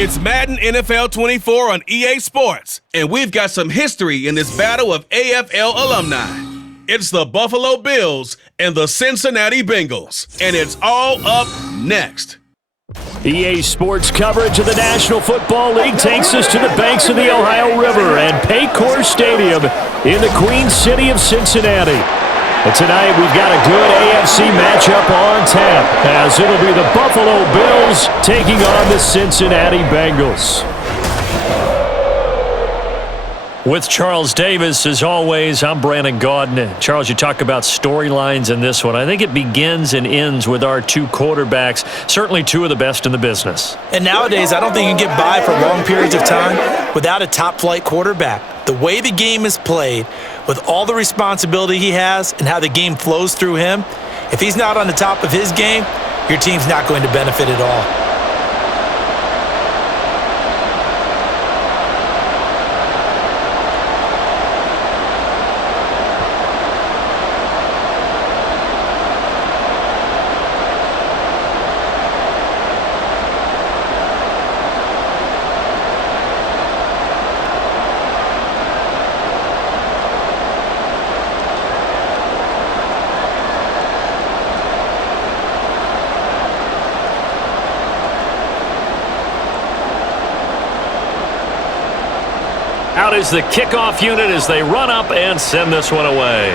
It's Madden NFL 24 on EA Sports, and we've got some history in this battle of AFL alumni. It's the Buffalo Bills and the Cincinnati Bengals, and it's all up next. EA Sports coverage of the National Football League takes us to the banks of the Ohio River and Paycor Stadium in the Queen City of Cincinnati. And tonight we've got a good AFC matchup on tap, as it'll be the Buffalo Bills taking on the Cincinnati Bengals. With Charles Davis, as always, I'm Brandon Gaudin. Charles, you talk about storylines in this one. I think it begins and ends with our two quarterbacks, certainly two of the best in the business. And nowadays, I don't think you can get by for long periods of time without a top-flight quarterback. The way the game is played, with all the responsibility he has and how the game flows through him, if he's not on the top of his game, your team's not going to benefit at all. Out is the kickoff unit as they run up and send this one away.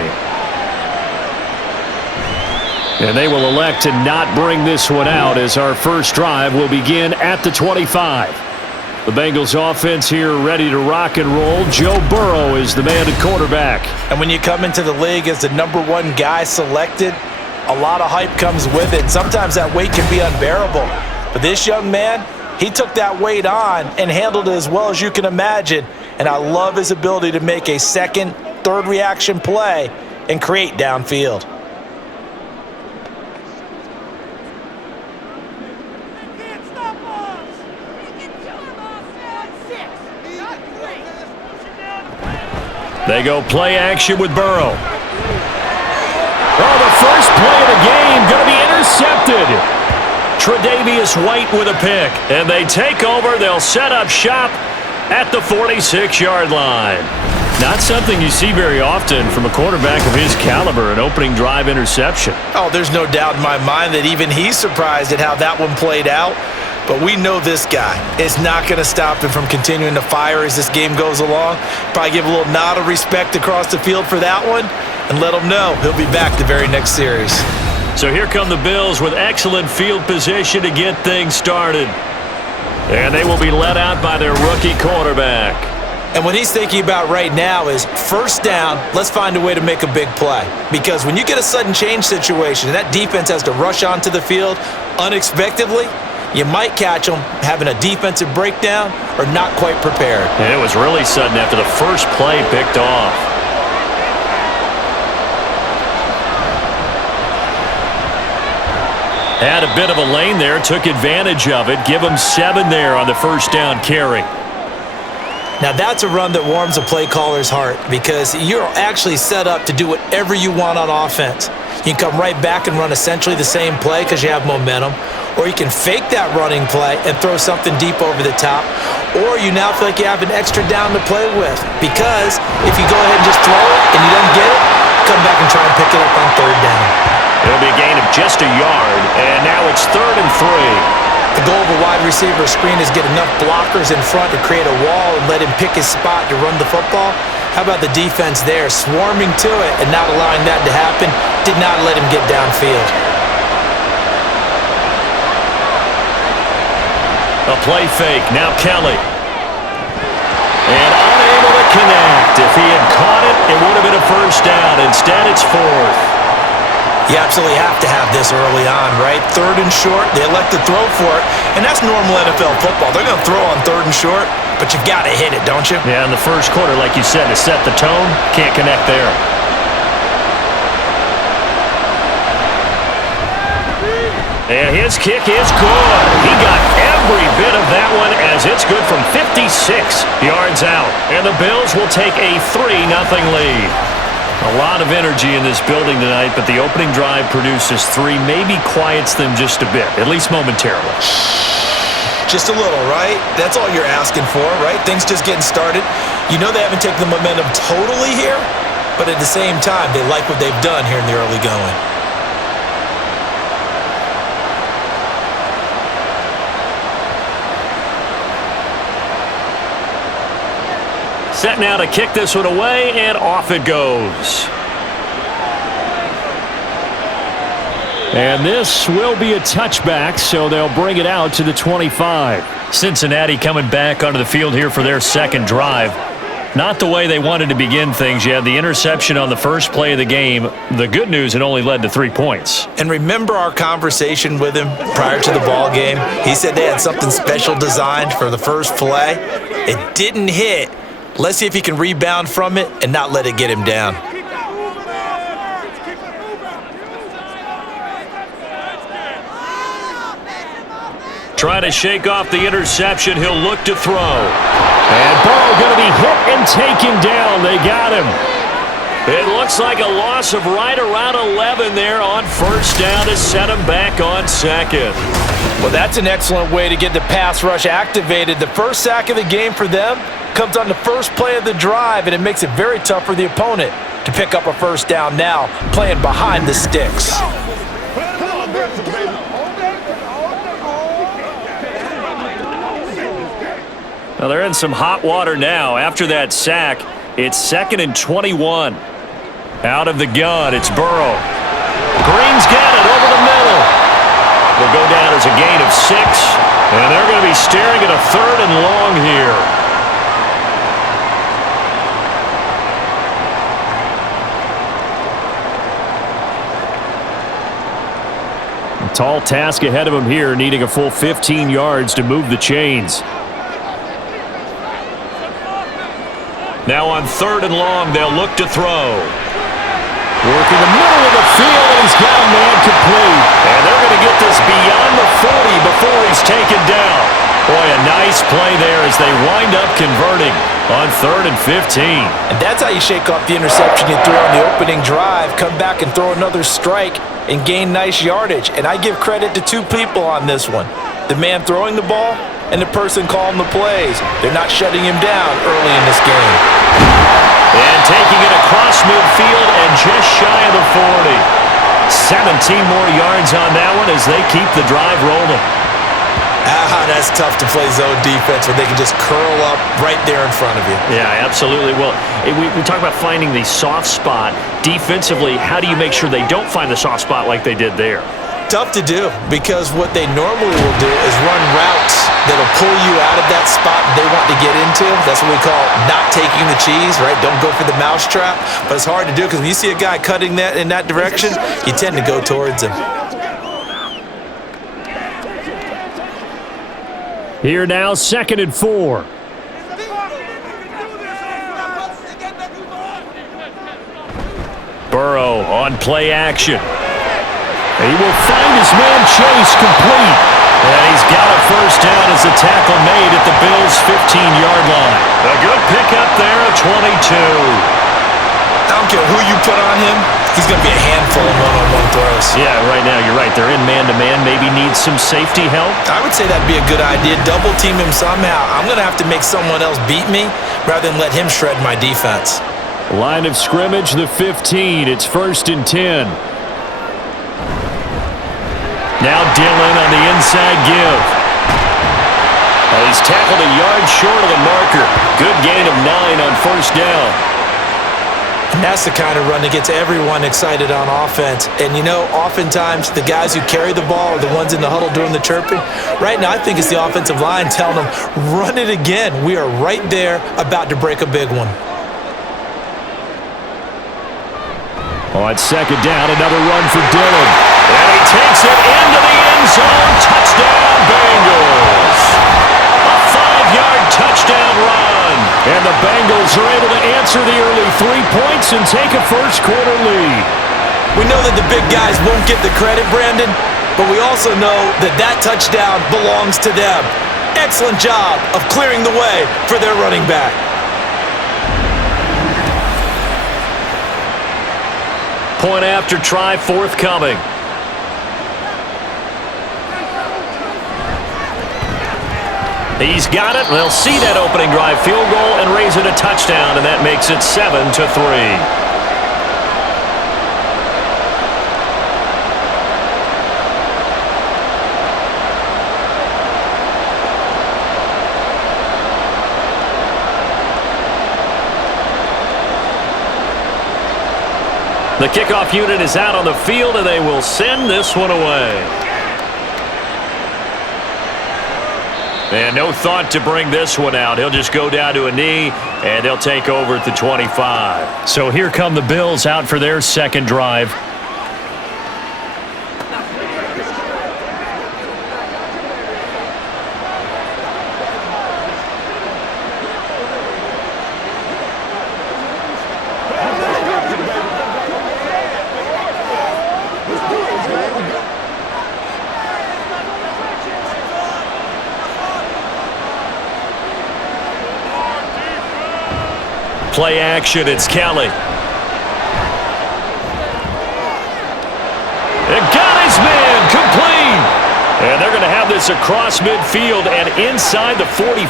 And they will elect to not bring this one out as our first drive will begin at the 25. The Bengals offense here ready to rock and roll. Joe Burrow is the man at quarterback. And when you come into the league as the #1 guy selected, a lot of hype comes with it. Sometimes that weight can be unbearable. But this young man, he took that weight on and handled it as well as you can imagine. And I love his ability to make a second, third reaction play and create downfield. They go play action with Burrow. Oh, the first play of the game going to be intercepted. Tre'Davious White with a pick. And they take over. They'll set up shop at the 46-yard line. Not something you see very often from a quarterback of his caliber, an opening drive interception. Oh, there's no doubt in my mind that even he's surprised at how that one played out. But we know this guy is not going to stop him from continuing to fire as this game goes along. Probably give a little nod of respect across the field for that one and let him know he'll be back the very next series. So here come the Bills with excellent field position to get things started. And they will be led out by their rookie quarterback. And what he's thinking about right now is first down, let's find a way to make a big play. Because when you get a sudden change situation and that defense has to rush onto the field unexpectedly, you might catch them having a defensive breakdown or not quite prepared. And it was really sudden after the first play picked off. Had a bit of a lane there, took advantage of it. Give him 7 there on the first down carry. Now that's a run that warms a play caller's heart because you're actually set up to do whatever you want on offense. You can come right back and run essentially the same play because you have momentum, or you can fake that running play and throw something deep over the top, or you now feel like you have an extra down to play with because if you go ahead and just throw it and you don't get it, come back and try and pick it up on third down. It'll be a gain of just a yard, and now it's 3rd and 3. The goal of a wide receiver screen is get enough blockers in front to create a wall and let him pick his spot to run the football. How about the defense there, swarming to it and not allowing that to happen, did not let him get downfield. A play fake, now Kelly. And unable to connect. If he had caught it, it would have been a first down. Instead, it's 4th. You absolutely have to have this early on, right? 3rd and short, they elect to throw for it, and that's normal NFL football. They're going to throw on 3rd and short, but you got to hit it, don't you? Yeah, in the first quarter, like you said, to set the tone, can't connect there. And his kick is good. He got every bit of that one as it's good from 56 yards out. And the Bills will take a 3-0 lead. A lot of energy in this building tonight, but the opening drive produces 3, maybe quiets them just a bit, at least momentarily. Just a little, right? That's all you're asking for, right? Things just getting started. You know they haven't taken the momentum totally here, but at the same time, they like what they've done here in the early going. Set now to kick this one away, and off it goes. And this will be a touchback, so they'll bring it out to the 25. Cincinnati coming back onto the field here for their second drive. Not the way they wanted to begin things. You had the interception on the first play of the game. The good news, it only led to 3 points. And remember our conversation with him prior to the ball game? He said they had something special designed for the first play. It didn't hit. Let's see if he can rebound from it and not let it get him down. Trying to shake off the interception. He'll look to throw. And Burrow going to be hit and taken down. They got him. It looks like a loss of right around 11 there on first down to set him back on second. Well, that's an excellent way to get the pass rush activated. The first sack of the game for them comes on the first play of the drive, and it makes it very tough for the opponent to pick up a first down now, playing behind the sticks. Well, they're in some hot water now. After that sack, it's 2nd and 21. Out of the gun, it's Burrow. Green's got it over the middle. Will go down as a gain of 6, and they're going to be staring at a 3rd and long here. A tall task ahead of him here, needing a full 15 yards to move the chains. Now on 3rd and long, they'll look to throw. Working the middle of the field, and he's got a man complete. And they're going to get this beyond the 40 before he's taken down. Boy, a nice play there as they wind up converting on 3rd and 15. And that's how you shake off the interception you threw on the opening drive. Come back and throw another strike and gain nice yardage. And I give credit to 2 people on this one. The man throwing the ball and the person calling the plays. They're not shutting him down early in this game. And taking it across midfield and just shy of the 40. 17 more yards on that one as they keep the drive rolling. That's tough to play zone defense when they can just curl up right there in front of you. Yeah, absolutely. Well, we talk about finding the soft spot. Defensively, how do you make sure they don't find the soft spot like they did there? Tough to do, because what they normally will do is run routes that'll pull you out of that spot they want to get into. That's what we call not taking the cheese, right? Don't go for the mousetrap. But it's hard to do because when you see a guy cutting that in that direction, you tend to go towards him. Here now, 2nd and 4. Burrow on play action. He will find his man Chase complete. And he's got a first down as the tackle made at the Bills' 15-yard line. A good pickup there, a 22. I don't care who you put on him, he's going to be a handful of one-on-one throws. Yeah, right now, you're right. They're in man-to-man. Maybe needs some safety help. I would say that'd be a good idea. Double team him somehow. I'm going to have to make someone else beat me rather than let him shred my defense. Line of scrimmage, the 15. It's 1st and 10. Now Dillon on the inside give. Well, he's tackled a yard short of the marker. Good gain of 9 on first down. And that's the kind of run that gets everyone excited on offense. And, you know, oftentimes the guys who carry the ball are the ones in the huddle doing the chirping. Right now, I think it's the offensive line telling them, run it again. We are right there about to break a big one. On 2nd down, another run for Dillon. And he takes it into the end zone. Touchdown, Bengals. A 5-yard touchdown run. And the Bengals are able to answer the early 3 points and take a first-quarter lead. We know that the big guys won't get the credit, Brandon, but we also know that that touchdown belongs to them. Excellent job of clearing the way for their running back. Point after try forthcoming. He's got it. They'll see that opening drive field goal and raise it a touchdown, and that makes it 7-3. The kickoff unit is out on the field, and they will send this one away. And no thought to bring this one out. He'll just go down to a knee, and they'll take over at the 25. So here come the Bills out for their second drive. Play action, it's Kelly. And got his man, complete. And they're going to have this across midfield and inside the 45.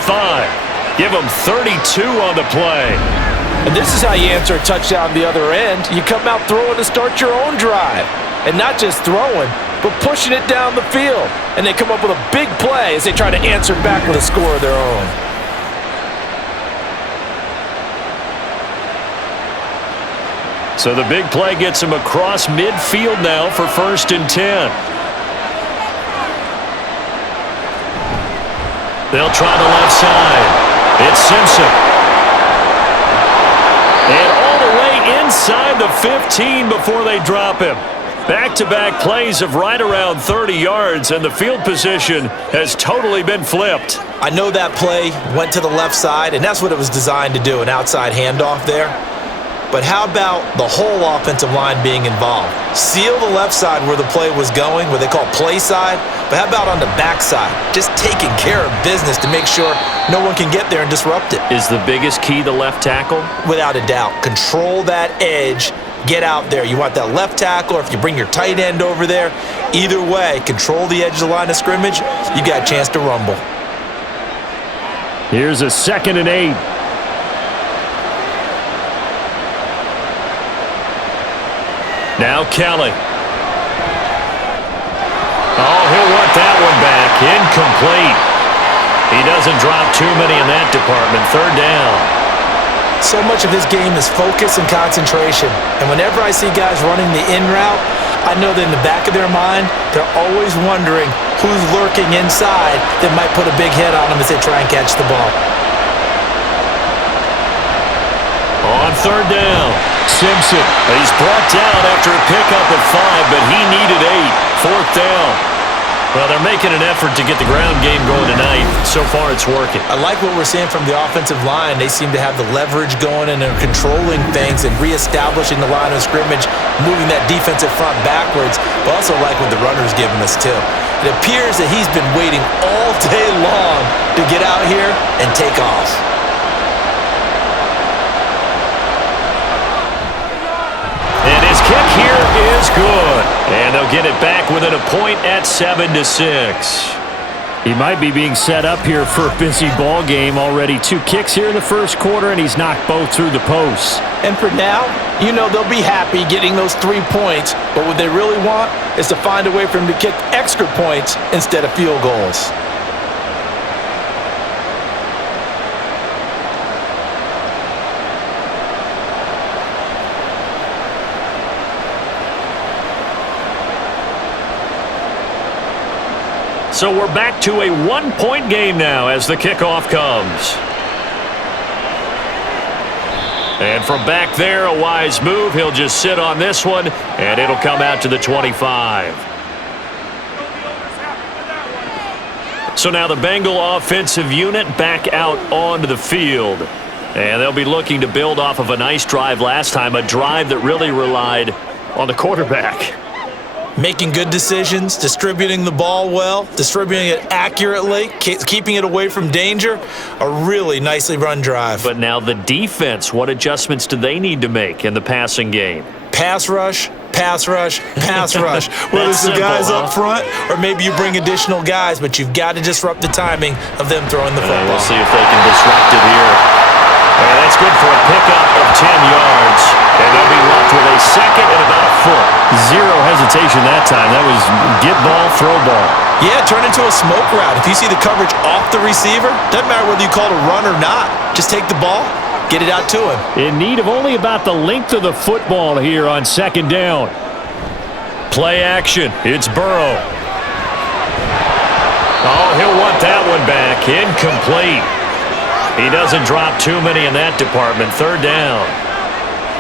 Give them 32 on the play. And this is how you answer a touchdown the other end. You come out throwing to start your own drive. And not just throwing, but pushing it down the field. And they come up with a big play as they try to answer back with a score of their own. So the big play gets him across midfield now for 1st and 10. They'll try the left side. It's Simpson. And all the way inside the 15 before they drop him. Back-to-back plays of right around 30 yards, and the field position has totally been flipped. I know that play went to the left side, and that's what it was designed to do, an outside handoff there. But how about the whole offensive line being involved? Seal the left side where the play was going, what they call play side, but how about on the back side? Just taking care of business to make sure no one can get there and disrupt it. Is the biggest key the left tackle? Without a doubt. Control that edge. Get out there. You want that left tackle, or if you bring your tight end over there, either way, control the edge of the line of scrimmage, you got a chance to rumble. Here's a 2nd and 8. Now Kelly. Oh, he'll want that one back. Incomplete. He doesn't drop too many in that department. 3rd down. So much of his game is focus and concentration. And whenever I see guys running the in route, I know that in the back of their mind, they're always wondering who's lurking inside that might put a big hit on them as they try and catch the ball. On 3rd down, Simpson. He's brought down after a pickup of 5, but he needed 8. 4th down. Well, they're making an effort to get the ground game going tonight. So far, it's working. I like what we're seeing from the offensive line. They seem to have the leverage going, and they're controlling things and reestablishing the line of scrimmage, moving that defensive front backwards, but also like what the runner's giving us, too. It appears that he's been waiting all day long to get out here and take off. And his kick here is good. And they'll get it back within a point at 7-6. He might be being set up here for a busy ball game. Already 2 kicks here in the first quarter, and he's knocked both through the posts. And for now, you know they'll be happy getting those 3 points, but what they really want is to find a way for him to kick extra points instead of field goals. So we're back to a 1-point game now as the kickoff comes. And from back there, a wise move. He'll just sit on this one, and it'll come out to the 25. So now the Bengal offensive unit back out onto the field. And they'll be looking to build off of a nice drive last time, a drive that really relied on the quarterback. Making good decisions, distributing the ball well, distributing it accurately, keeping it away from danger. A really nicely run drive. But now the defense, what adjustments do they need to make in the passing game? Pass rush, pass rush, pass rush. Whether it's the guys up front or maybe you bring additional guys, but you've got to disrupt the timing of them throwing the football. We'll see if they can disrupt it here. And that's good for a pickup of 10 yards. And they'll be left with a second and about a foot. Zero hesitation that time. That was get ball, throw ball. Yeah, turn into a smoke route. If you see the coverage off the receiver, doesn't matter whether you call it a run or not. Just take the ball, get it out to him. In need of only about the length of the football here on second down. Play action. It's Burrow. Oh, he'll want that one back. Incomplete. He doesn't drop too many in that department. Third down.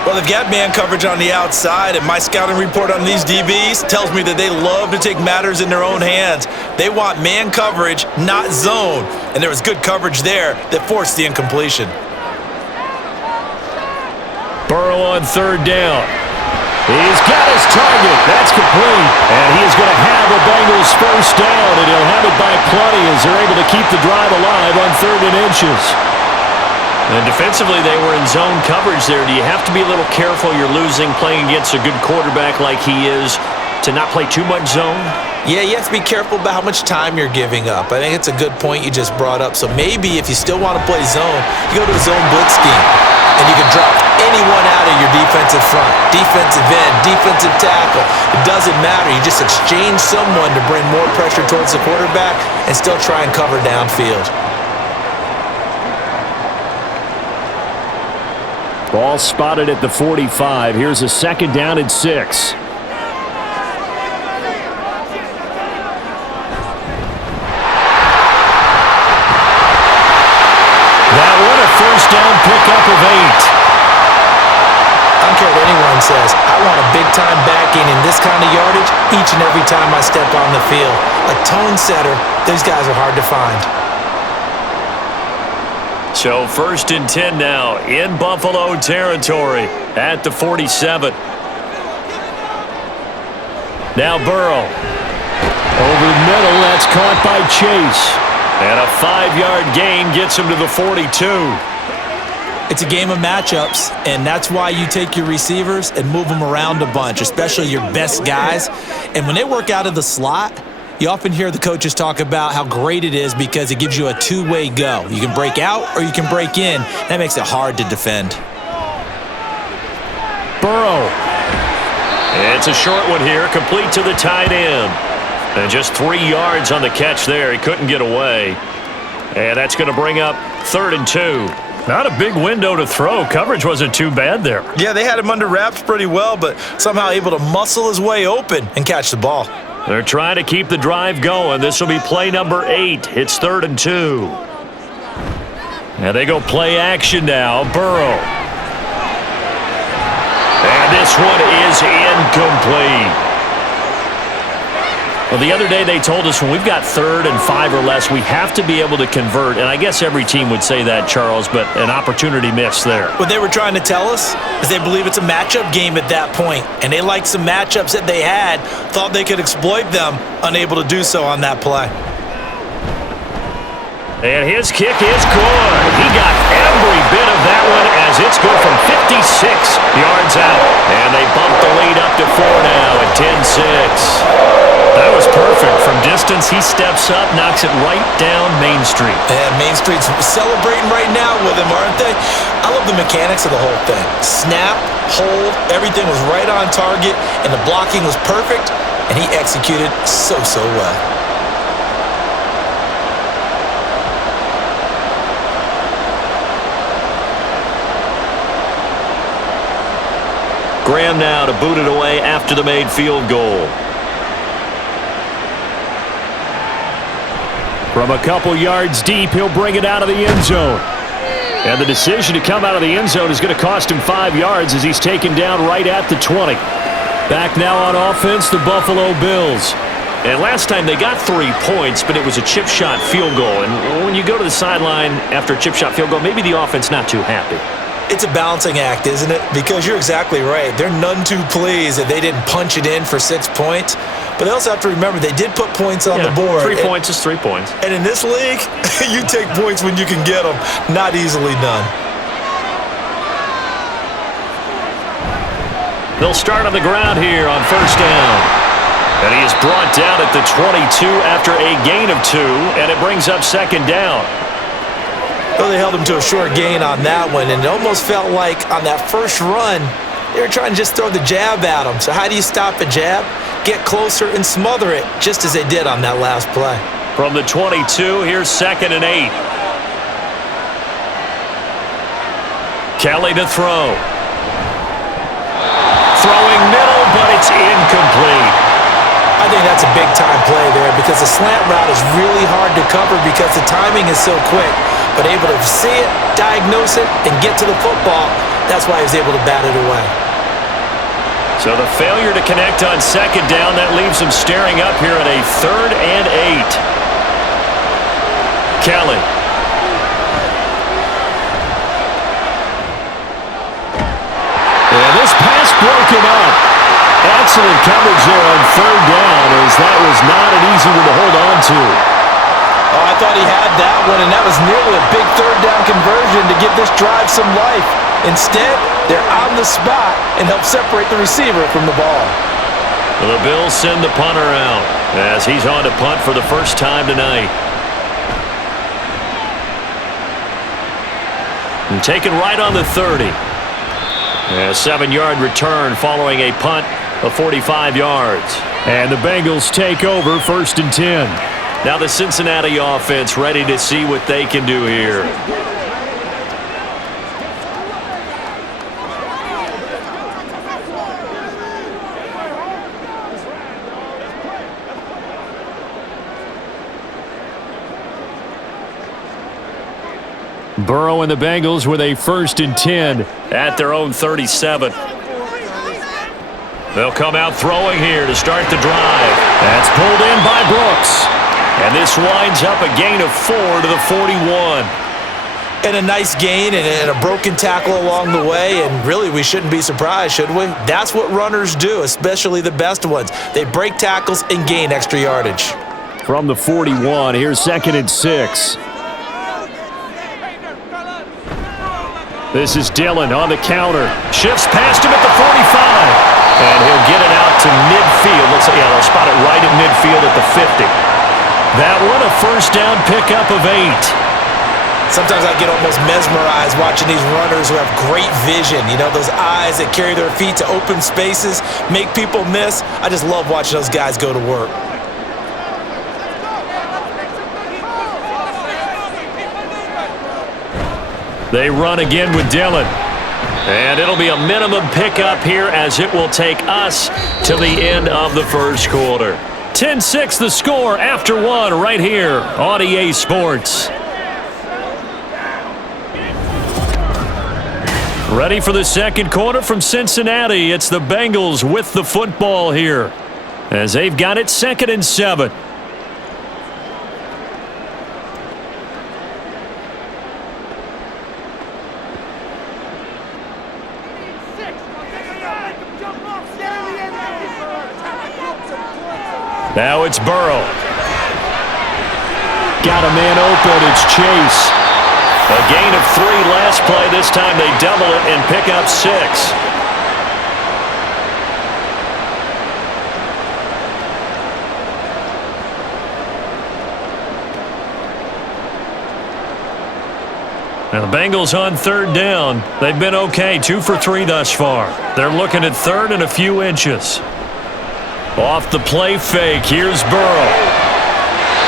Well, they've got man coverage on the outside, and my scouting report on these DBs tells me that they love to take matters in their own hands. They want man coverage, not zone. And there was good coverage there that forced the incompletion. Burrow on third down. He's got his target. That's complete. And he is going to have the Bengals first down, and he'll have it by plenty as they're able to keep the drive alive on 3rd and inches. And defensively, they were in zone coverage there. Do you have to be a little careful? You're losing playing against a good quarterback like he is to not play too much zone? Yeah, you have to be careful about how much time you're giving up. I think it's a good point you just brought up. So maybe if you still want to play zone, you go to a zone blitz scheme. And you can drop anyone out of your defensive front, defensive end, defensive tackle. It doesn't matter. You just exchange someone to bring more pressure towards the quarterback and still try and cover downfield. Ball spotted at the 45. Here's a second down and 6. That one a first down pickup of 8. I don't care what anyone says. I want a big-time backing in this kind of yardage each and every time I step on the field. A tone setter, these guys are hard to find. So 1st and 10 now in Buffalo territory at the 47. Now Burrow. Over the middle, that's caught by Chase. And a 5-yard gain gets him to the 42. It's a game of matchups, and that's why you take your receivers and move them around a bunch, especially your best guys. And when they work out of the slot, you often hear the coaches talk about how great it is because it gives you a two-way go. You can break out or you can break in. That makes it hard to defend. Burrow. It's a short one here, complete to the tight end. And just 3 yards on the catch there. He couldn't get away. And that's going to bring up 3rd and 2. Not a big window to throw. Coverage wasn't too bad there. Yeah, they had him under wraps pretty well, but somehow able to muscle his way open and catch the ball. They're trying to keep the drive going. This will be play number 8. It's 3rd and 2. And they go play action now. Burrow. And this one is incomplete. Well, the other day they told us when we've got 3rd and 5 or less, we have to be able to convert. And I guess every team would say that, Charles, but an opportunity missed there. What they were trying to tell us is they believe it's a matchup game at that point, and they liked some matchups that they had, thought they could exploit them, unable to do so on that play. And his kick is good. He got every bit of that one as it's good from 56 yards out. And they bump the lead up to 4 now at 10-6. That was perfect. From distance, he steps up, knocks it right down Main Street. And Main Street's celebrating right now with him, aren't they? I love the mechanics of the whole thing. Snap, hold, everything was right on target, and the blocking was perfect, and he executed so well. Graham now to boot it away after the made field goal. From a couple yards deep, he'll bring it out of the end zone. And the decision to come out of the end zone is going to cost him 5 yards as he's taken down right at the 20. Back now on offense, the Buffalo Bills. And last time they got 3 points, but it was a chip shot field goal. And when you go to the sideline after a chip shot field goal, maybe the offense not too happy. It's a balancing act, isn't it? Because you're exactly right. They're none too pleased that they didn't punch it in for 6 points. But they also have to remember they did put points on the board. 3 points is 3 points. And in this league, you take points when you can get them. Not easily done. They'll start on the ground here on first down. And he is brought down at the 22 after a gain of 2, and it brings up second down. Well, they held him to a short gain on that one, and it almost felt like on that first run, they were trying to just throw the jab at him. So how do you stop a jab? Get closer and smother it, just as they did on that last play. From the 22, here's 2nd and 8. Kelly to throw. Throwing middle, but it's incomplete. I think that's a big-time play there because the slant route is really hard to cover because the timing is so quick. But able to see it, diagnose it, and get to the football, that's why he was able to bat it away. So the failure to connect on second down, that leaves him staring up here at a 3rd and 8. Kelly. And this pass broken up. Excellent coverage there on 3rd down, as that was not an easy one to hold on to. Oh, I thought he had that one, and that was nearly a big 3rd down conversion to give this drive some life. Instead, they're on the spot and help separate the receiver from the ball. Well, the Bills send the punter out as he's on to punt for the first time tonight. And taken right on the 30. A 7-yard return following a punt of 45 yards. And the Bengals take over 1st and 10. Now the Cincinnati offense ready to see what they can do here. Burrow and the Bengals with a 1st and 10 at their own 37. They'll come out throwing here to start the drive. That's pulled in by Brooks. And this winds up a gain of 4 to the 41. And a nice gain and a broken tackle along the way. And really, we shouldn't be surprised, should we? That's what runners do, especially the best ones. They break tackles and gain extra yardage. From the 41, here's 2nd and 6. This is Dillon on the counter. Shifts past him at the 45. And he'll get it out to midfield. They'll spot it right at midfield at the 50. That one a first down pickup of 8. Sometimes I get almost mesmerized watching these runners who have great vision. You know, those eyes that carry their feet to open spaces, make people miss. I just love watching those guys go to work. They run again with Dillon. And it'll be a minimum pickup here as it will take us to the end of the first quarter. 10-6 the score after 1 right here on EA Sports. Ready for the second quarter from Cincinnati. It's the Bengals with the football here as they've got it 2nd and 7. Now it's Burrow. Got a man open. It's Chase. A gain of 3 last play. This time they double it and pick up 6. Now the Bengals on 3rd down. They've been okay, 2 for 3 thus far. They're looking at 3rd and a few inches. Off the play fake, here's Burrow.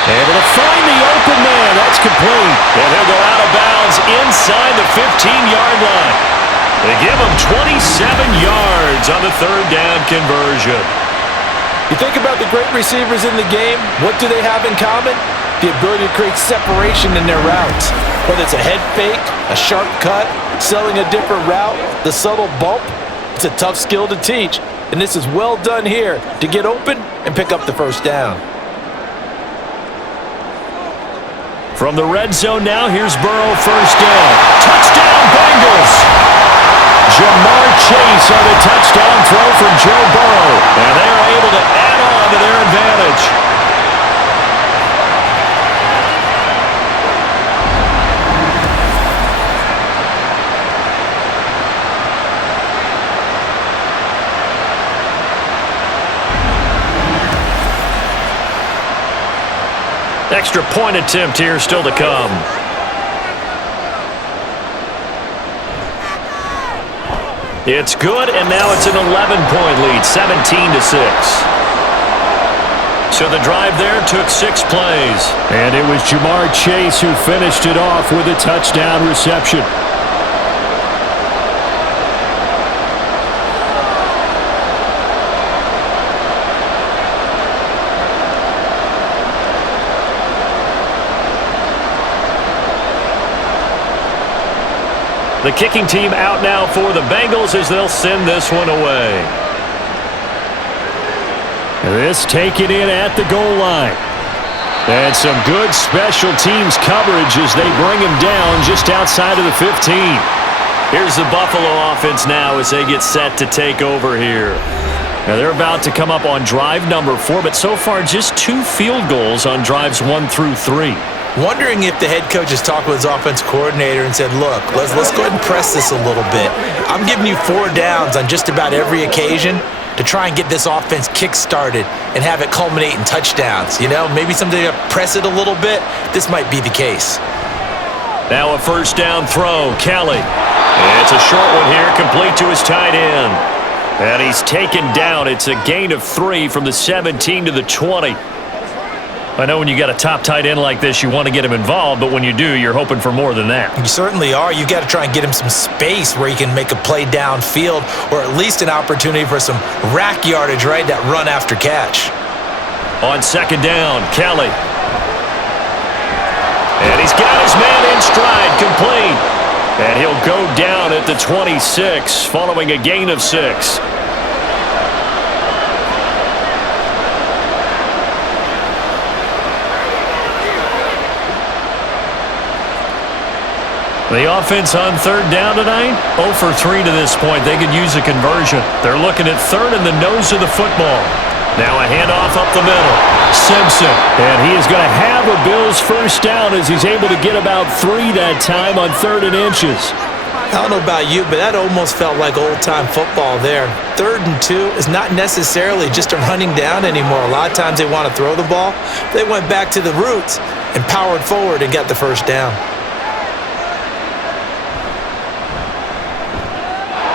Able to find the open man, that's complete. And he'll go out of bounds inside the 15-yard line. They give him 27 yards on the 3rd down conversion. You think about the great receivers in the game, what do they have in common? The ability to create separation in their routes. Whether it's a head fake, a sharp cut, selling a different route, the subtle bump, it's a tough skill to teach. And this is well done here to get open and pick up the first down. From the red zone now, here's Burrow, first down. Touchdown, Bengals! Jamar Chase on the touchdown throw from Joe Burrow. And they're able to add on to their advantage. Extra point attempt here still to come. It's good, and now it's an 11-point lead, 17-6. So the drive there took 6 plays. And it was Jamar Chase who finished it off with a touchdown reception. The kicking team out now for the Bengals as they'll send this one away. This taken in at the goal line. And some good special teams coverage as they bring him down just outside of the 15. Here's the Buffalo offense now as they get set to take over here. Now they're about to come up on drive number 4, but so far just 2 field goals on drives 1 through 3. Wondering if the head coach has talked with his offense coordinator and said, look, let's go ahead and press this a little bit. I'm giving you 4 downs on just about every occasion to try and get this offense kick-started and have it culminate in touchdowns. You know, maybe someday to press it a little bit. This might be the case. Now a first down throw, Kelly. It's a short one here, complete to his tight end. And he's taken down. It's a gain of 3 from the 17 to the 20. I know when you got a top tight end like this, you want to get him involved, but when you do, you're hoping for more than that. You certainly are. You got to try and get him some space where he can make a play downfield, or at least an opportunity for some rack yardage, right? That run after catch. On second down, Kelly. And he's got his man in stride, complete. And he'll go down at the 26, following a gain of 6. The offense on third down tonight, 0 for 3 to this point. They could use a conversion. They're looking at third and the nose of the football. Now a handoff up the middle. Simpson. And he is going to have a Bills first down as he's able to get about 3 that time on 3rd and inches. I don't know about you, but that almost felt like old-time football there. 3rd and 2 is not necessarily just a running down anymore. A lot of times they want to throw the ball. They went back to the roots and powered forward and got the first down.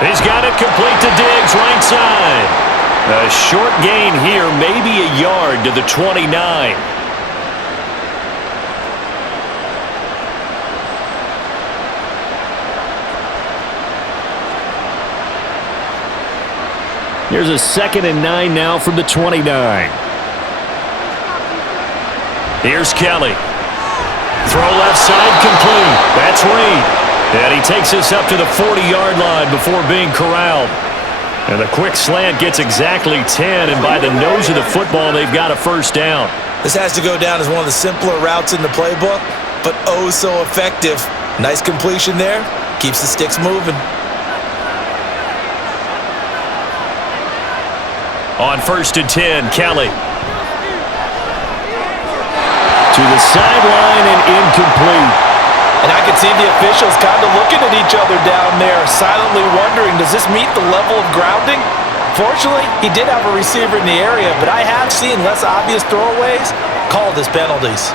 He's got it complete to Diggs, right side. A short gain here, maybe a yard to the 29. Here's a 2nd and 9 now from the 29. Here's Kelly. Throw left side complete. That's Reed. And he takes this up to the 40-yard line before being corralled. And the quick slant gets exactly 10, and by the nose of the football, they've got a first down. This has to go down as one of the simpler routes in the playbook, but oh so effective. Nice completion there. Keeps the sticks moving. On 1st and 10, Kelly. To the sideline and incomplete. And I could see the officials kind of looking at each other down there, silently wondering, does this meet the level of grounding? Fortunately, he did have a receiver in the area, but I have seen less obvious throwaways called as penalties.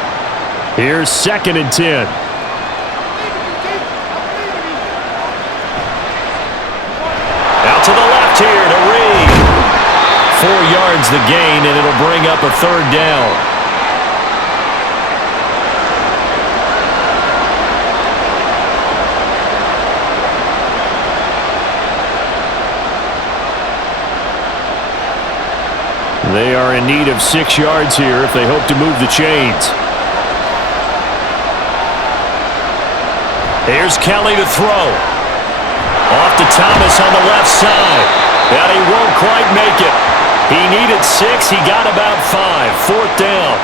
Here's 2nd and 10. Out to the left here to Reed. 4 yards the gain, and it'll bring up a 3rd down. They are in need of 6 yards here if they hope to move the chains. Here's Kelly to throw. Off to Thomas on the left side. And he won't quite make it. He needed 6. He got about 5. 4th down.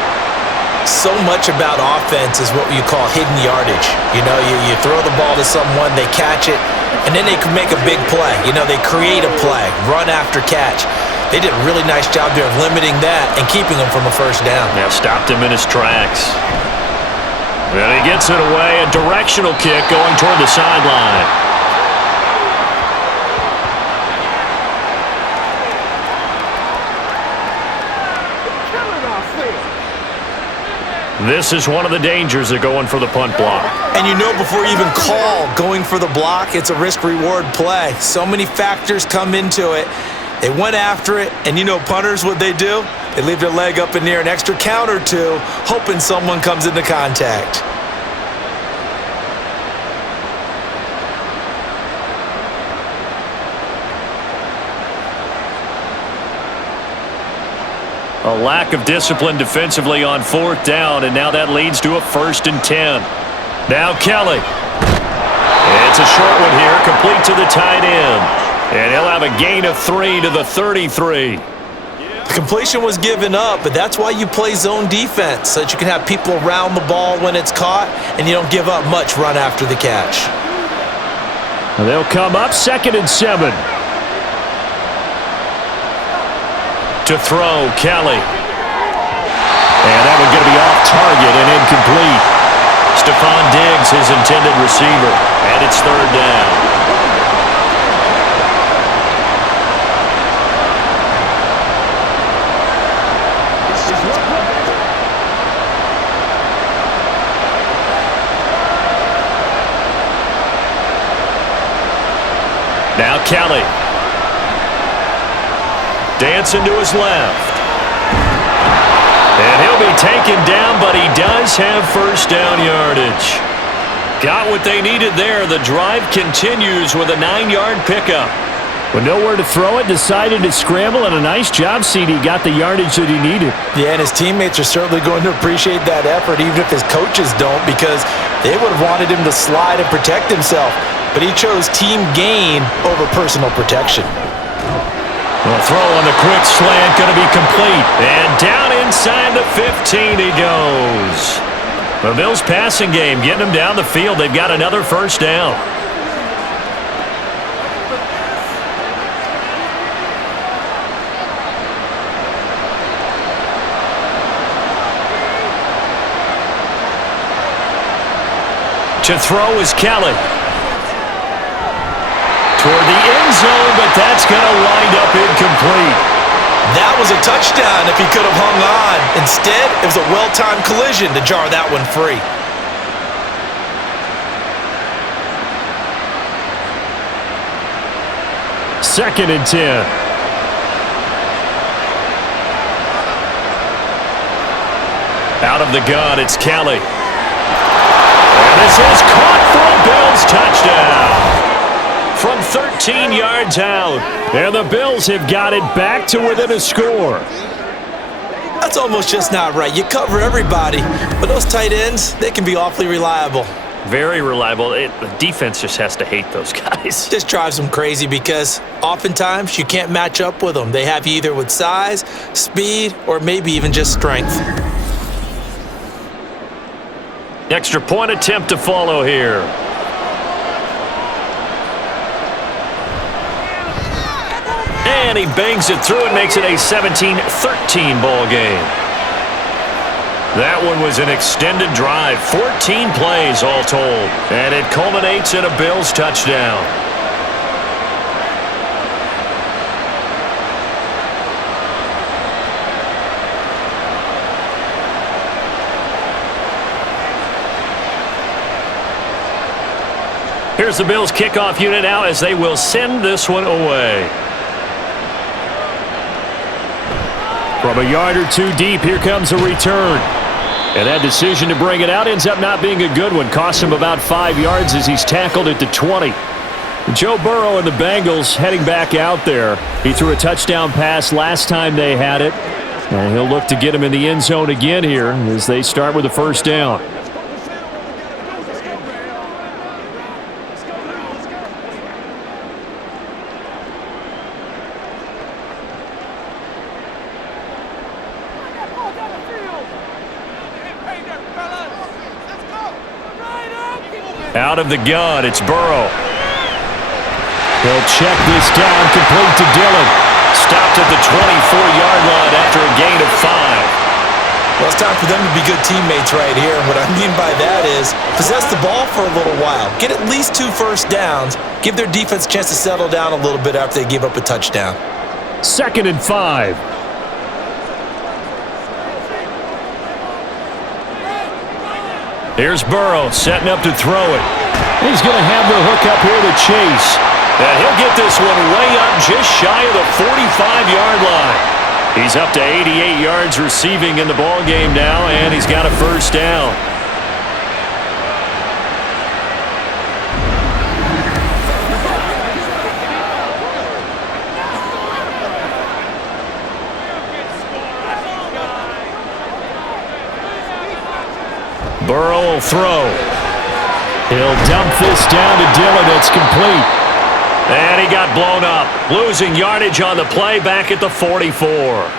So much about offense is what you call hidden yardage. You know, you throw the ball to someone, they catch it, and then they can make a big play. You know, they create a play, run after catch. They did a really nice job there of limiting that and keeping him from a first down. Now stopped him in his tracks. And he gets it away. A directional kick going toward the sideline. This is one of the dangers of going for the punt block. And you know before you even call going for the block, it's a risk-reward play. So many factors come into it. They went after it, and you know punters, what they do? They leave their leg up in the air an extra count or two, hoping someone comes into contact. A lack of discipline defensively on 4th down, and now that leads to a 1st and 10. Now Kelly. It's a short one here, complete to the tight end. And he'll have a gain of 3 to the 33. The completion was given up, but that's why you play zone defense, so that you can have people around the ball when it's caught, and you don't give up much run after the catch. They'll come up 2nd and 7. To throw, Kelly. And that one going to be off target and incomplete. Stephon Diggs, his intended receiver. And it's 3rd down. Now Kelly. Dancing to his left. And he'll be taken down, but he does have 1st down yardage. Got what they needed there. The drive continues with a 9-yard pickup. With nowhere to throw it, decided to scramble, and a nice job, CD. Got the yardage that he needed. Yeah, and his teammates are certainly going to appreciate that effort, even if his coaches don't, because they would have wanted him to slide and protect himself. But he chose team gain over personal protection. The throw on the quick slant going to be complete. And down inside the 15 he goes. The Bills passing game getting them down the field. They've got another 1st down. To throw is Kelly. Toward the end zone, but that's going to wind up incomplete. That was a touchdown if he could have hung on. Instead, it was a well-timed collision to jar that one free. Second and 10. Out of the gun, it's Kelly. And this is caught for a Bills touchdown. From 13 yards out. And the Bills have got it back to within a score. That's almost just not right. You cover everybody, but those tight ends, they can be awfully reliable. Very reliable. The defense just has to hate those guys. Just drives them crazy because oftentimes you can't match up with them. They have you either with size, speed, or maybe even just strength. Extra point attempt to follow here. And he bangs it through and makes it a 17-13 ball game. That one was an extended drive, 14 plays all told. And it culminates in a Bills touchdown. Here's the Bills kickoff unit now as they will send this one away. From a yard or two deep, here comes a return. And that decision to bring it out ends up not being a good one. Cost him about 5 yards as he's tackled at the 20. Joe Burrow and the Bengals heading back out there. He threw a touchdown pass last time they had it. And he'll look to get him in the end zone again here as they start with the 1st down. Out of the gun, it's Burrow. They'll check this down, complete to Dillon. Stopped at the 24-yard line after a gain of 5. Well, it's time for them to be good teammates right here. And what I mean by that is possess the ball for a little while. Get at least 2 first downs. Give their defense a chance to settle down a little bit after they give up a touchdown. 2nd and 5. Here's Burrow setting up to throw it. He's going to have the hook up here to Chase. And he'll get this one way up just shy of the 45-yard line. He's up to 88 yards receiving in the ballgame now, and he's got a first down. Burrow will throw. He'll dump this down to Dillon. It's complete. And he got blown up, losing yardage on the play back at the 44.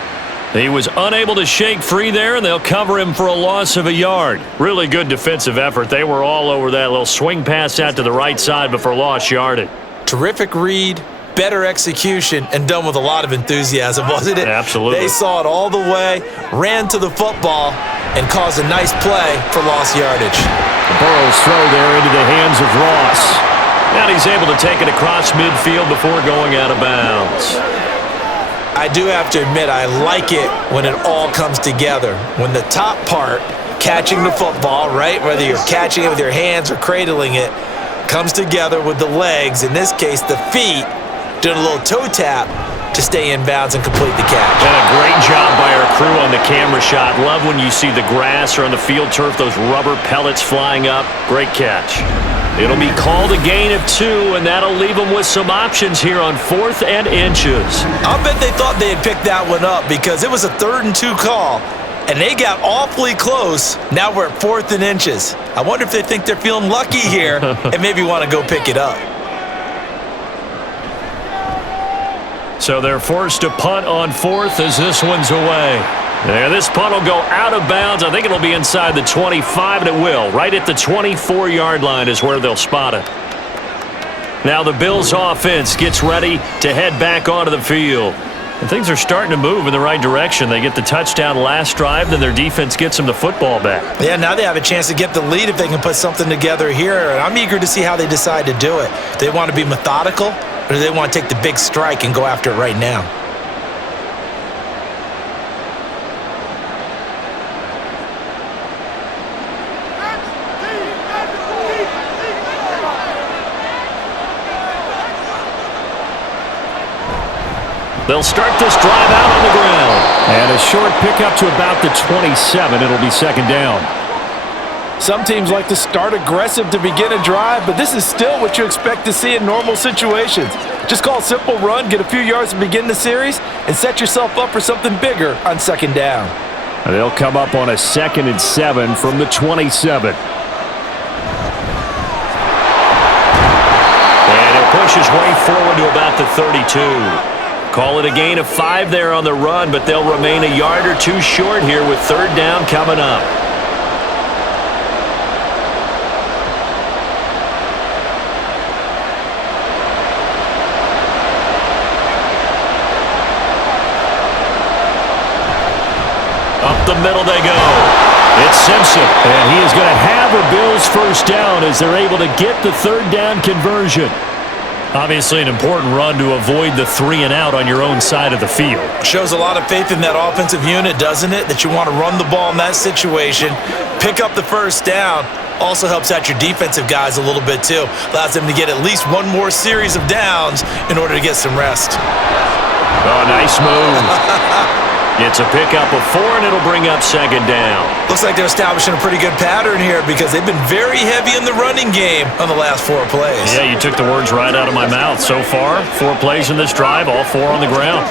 He was unable to shake free there, and they'll cover him for a loss of a yard. Really good defensive effort. They were all over that little swing pass out to the right side, but for lost yardage. Terrific read, better execution, and done with a lot of enthusiasm, wasn't it? Absolutely. They saw it all the way, ran to the football, and caused a nice play for lost yardage. Burrow's throw there into the hands of Ross. And he's able to take it across midfield before going out of bounds. I do have to admit, I like it when it all comes together. When the top part, catching the football, right, whether you're catching it with your hands or cradling it, comes together with the legs, in this case the feet, doing a little toe tap to stay in bounds and complete the catch. And a great job by our crew on the camera shot. Love when you see the grass or on the field turf, those rubber pellets flying up. Great catch. It'll be called a gain of 2, and that'll leave them with some options here on 4th and inches. I'll bet they thought they had picked that one up because it was a 3rd and 2 call, and they got awfully close. Now we're at 4th and inches. I wonder if they think they're feeling lucky here and maybe want to go pick it up. So they're forced to punt on 4th as this one's away. And this punt will go out of bounds. I think it'll be inside the 25, and it will. Right at the 24-yard line is where they'll spot it. Now the Bills' offense gets ready to head back onto the field. And things are starting to move in the right direction. They get the touchdown last drive, then their defense gets them the football back. Yeah, now they have a chance to get the lead if they can put something together here. And I'm eager to see how they decide to do it. Do they want to be methodical, or do they want to take the big strike and go after it right now? They'll start this drive out on the ground. And a short pickup to about the 27. It'll be second down. Some teams like to start aggressive to begin a drive, but this is still what you expect to see in normal situations. Just call a simple run, get a few yards to begin the series, and set yourself up for something bigger on second down. And they'll come up on a 2nd and 7 from the 27. And he'll push his way forward to about the 32. Call it a gain of 5 there on the run, but they'll remain a yard or 2 short here with 3rd down coming up. Up the middle they go. It's Simpson. And he is going to have a Bills first down as they're able to get the 3rd down conversion. Obviously an important run to avoid the 3 and out on your own side of the field. Shows a lot of faith in that offensive unit, doesn't it? That you want to run the ball in that situation, pick up the first down. Also helps out your defensive guys a little bit too. Allows them to get at least one more series of downs in order to get some rest. Oh, nice move. It's a pickup of 4, and it'll bring up 2nd down. Looks like they're establishing a pretty good pattern here because they've been very heavy in the running game on the last 4 plays. Yeah, you took the words right out of my mouth. So far, 4 plays in this drive, all 4 on the ground.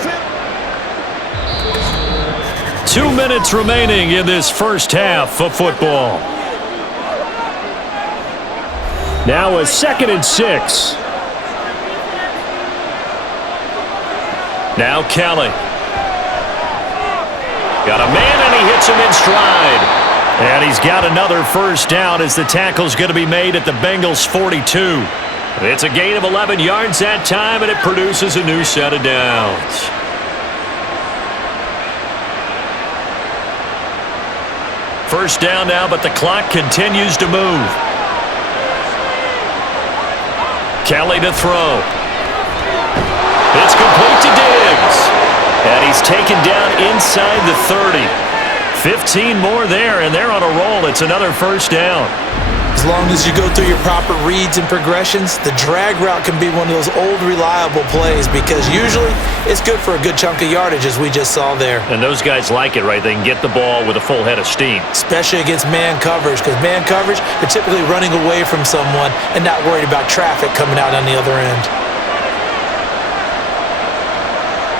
2 minutes remaining in this first half of football. Now a 2nd and 6. Now Kelly. Got a man, and he hits him in stride. And he's got another first down as the tackle's going to be made at the Bengals' 42. It's a gain of 11 yards that time, and it produces a new set of downs. First down now, but the clock continues to move. Kelly to throw. It's complete to Diggs. And he's taken down inside the 30. 15 more there, and they're on a roll. It's another first down. As long as you go through your proper reads and progressions, the drag route can be one of those old reliable plays because usually it's good for a good chunk of yardage, as we just saw there. And those guys like it, right? They can get the ball with a full head of steam. Especially against man coverage, because man coverage, they're typically running away from someone and not worried about traffic coming out on the other end.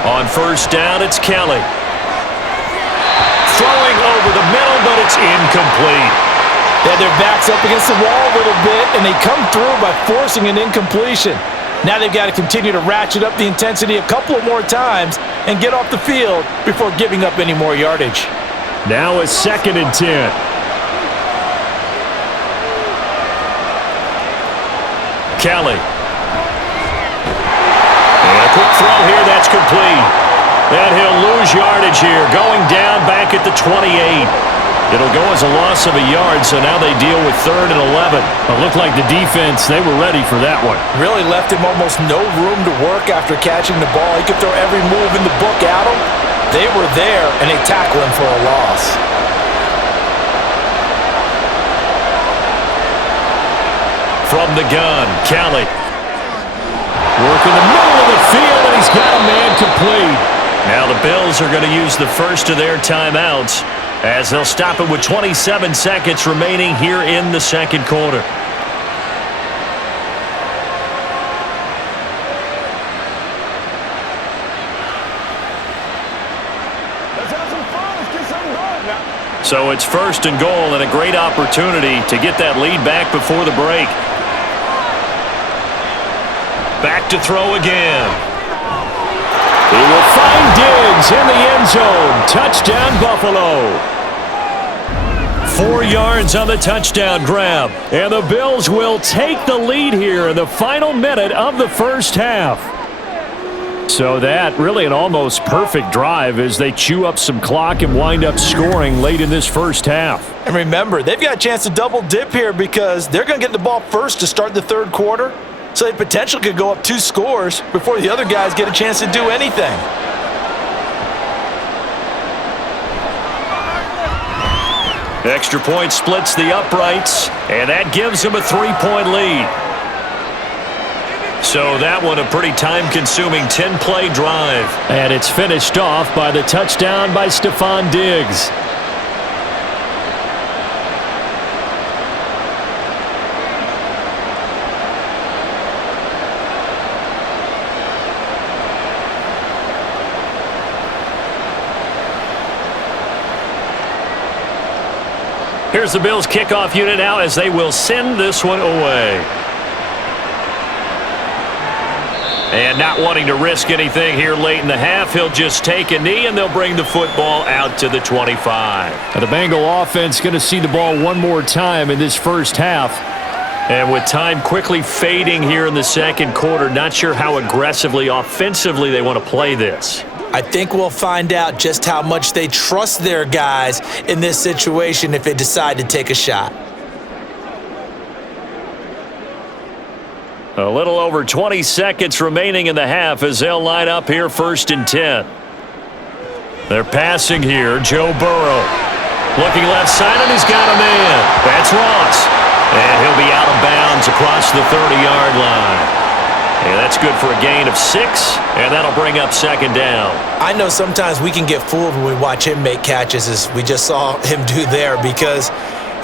On first down, it's Kelly. Throwing over the middle, but it's incomplete. They had their backs up against the wall a little bit, and they come through by forcing an incompletion. Now they've got to continue to ratchet up the intensity a couple of more times and get off the field before giving up any more yardage. Now a 2nd and 10. Kelly. And a quick throw here, that's complete. And he'll lose yardage here, going down back at the 28. It'll go as a loss of a yard, so now they deal with 3rd and 11. It looked like the defense, they were ready for that one. Really left him almost no room to work after catching the ball. He could throw every move in the book at him. They were there, and they tackle him for a loss. From the gun, Kelly. Working the middle of the field, and he's got a man complete. Now the Bills are going to use the first of their timeouts, as they'll stop it with 27 seconds remaining here in the second quarter. So it's 1st and goal, and a great opportunity to get that lead back before the break. Back to throw again. He will find Diggs in the end zone. Touchdown, Buffalo. 4 yards on the touchdown grab. And the Bills will take the lead here in the final minute of the first half. So that really an almost perfect drive as they chew up some clock and wind up scoring late in this first half. And remember, they've got a chance to double dip here because they're going to get the ball first to start the third quarter. So they potentially could go up 2 scores before the other guys get a chance to do anything. Extra point splits the uprights, and that gives them a 3-point lead. So that one a pretty time-consuming 10-play drive. And it's finished off by the touchdown by Stephon Diggs. Here's the Bills kickoff unit now as they will send this one away. And not wanting to risk anything here late in the half, he'll just take a knee and they'll bring the football out to the 25. Now the Bengal offense going to see the ball one more time in this first half. And with time quickly fading here in the second quarter, not sure how aggressively, offensively they want to play this. I think we'll find out just how much they trust their guys in this situation if they decide to take a shot. A little over 20 seconds remaining in the half as they'll line up here 1st and 10. They're passing here. Joe Burrow. Looking left side, and he's got a man. That's Ross. And he'll be out of bounds across the 30-yard line. Yeah, that's good for a gain of 6, and that'll bring up 2nd down. I know sometimes we can get fooled when we watch him make catches, as we just saw him do there, because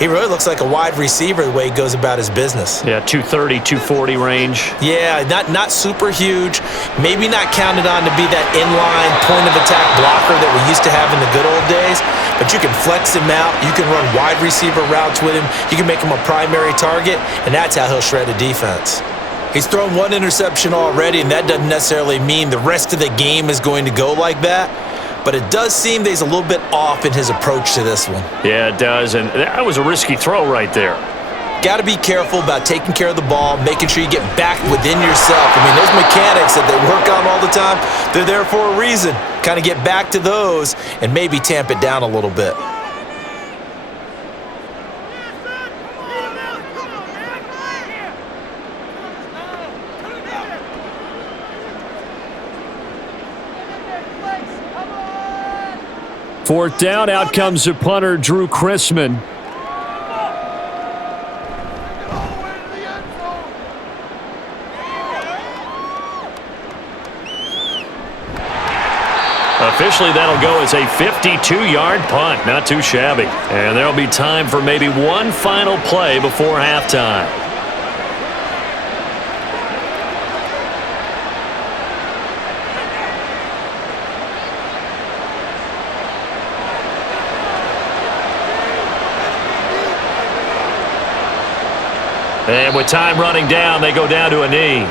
he really looks like a wide receiver the way he goes about his business. Yeah, 230, 240 range. Yeah, not super huge. Maybe not counted on to be that inline point-of-attack blocker that we used to have in the good old days, but you can flex him out. You can run wide receiver routes with him. You can make him a primary target, and that's how he'll shred a defense. He's thrown 1 interception already, and that doesn't necessarily mean the rest of the game is going to go like that. But it does seem that he's a little bit off in his approach to this one. Yeah, it does, and that was a risky throw right there. Got to be careful about taking care of the ball, making sure you get back within yourself. I mean, those mechanics that they work on all the time, they're there for a reason. Kind of get back to those and maybe tamp it down a little bit. Fourth down, out comes the punter, Drew Chrisman. Officially, that'll go as a 52-yard punt. Not too shabby. And there'll be time for maybe one final play before halftime. And with time running down, they go down to a knee.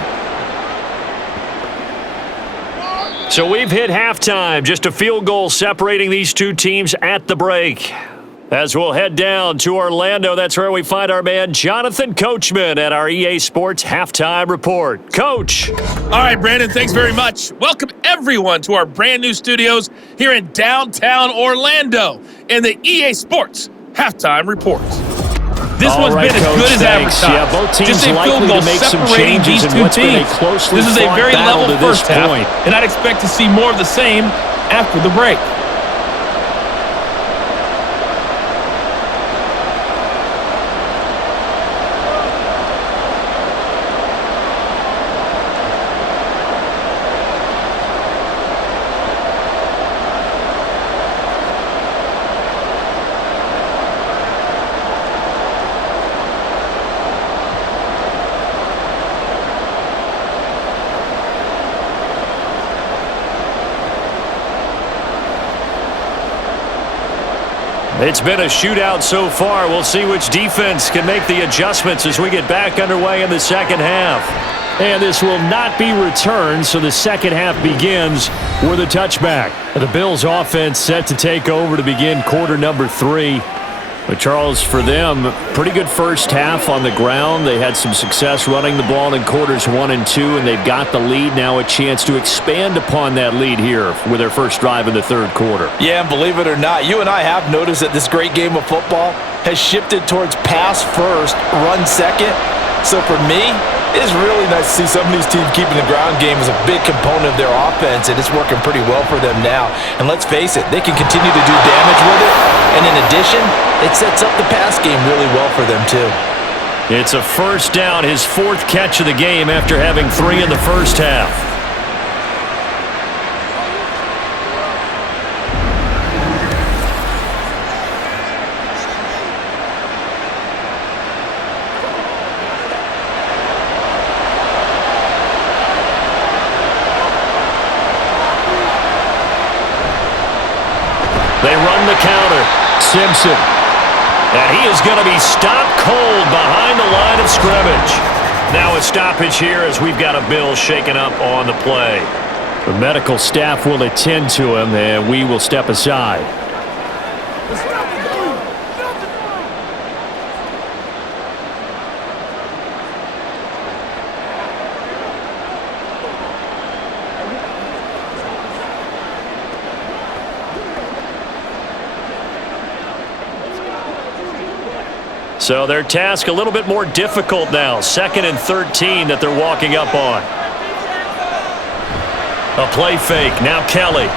So we've hit halftime, just a field goal separating these two teams at the break. As we'll head down to Orlando, that's where we find our man Jonathan Coachman at our EA Sports Halftime Report. Coach. All right, Brandon, thanks very much. Welcome everyone to our brand new studios here in downtown Orlando in the EA Sports Halftime Report. This one's been as good as advertised. Yeah, both teams just a likely field goal to make some separating changes these in two what's been a teams. closely This is a fought very battle level to this first half, point. and I'd expect to see more of the same after the break. It's been a shootout so far. We'll see which defense can make the adjustments as we get back underway in the second half. And this will not be returned, so the second half begins with a touchback. The Bills offense set to take over to begin quarter number 3. But Charles, for them, pretty good first half on the ground. They had some success running the ball in quarters 1 and 2, and they've got the lead. Now a chance to expand upon that lead here with their first drive in the third quarter. Yeah, and believe it or not, you and I have noticed that this great game of football has shifted towards pass first, run second. So for me, it is really nice to see some of these teams keeping the ground game as a big component of their offense, and it's working pretty well for them now. And let's face it, they can continue to do damage with it. And in addition, it sets up the pass game really well for them too. It's a first down, his 4th catch of the game after having 3 in the first half. They run the counter. Simpson. And he is going to be stopped cold behind the line of scrimmage. Now a stoppage here as we've got a Bill shaken up on the play. The medical staff will attend to him, and we will step aside. So their task a little bit more difficult now. 2nd and 13 that they're walking up on. A play fake. Now Kelly.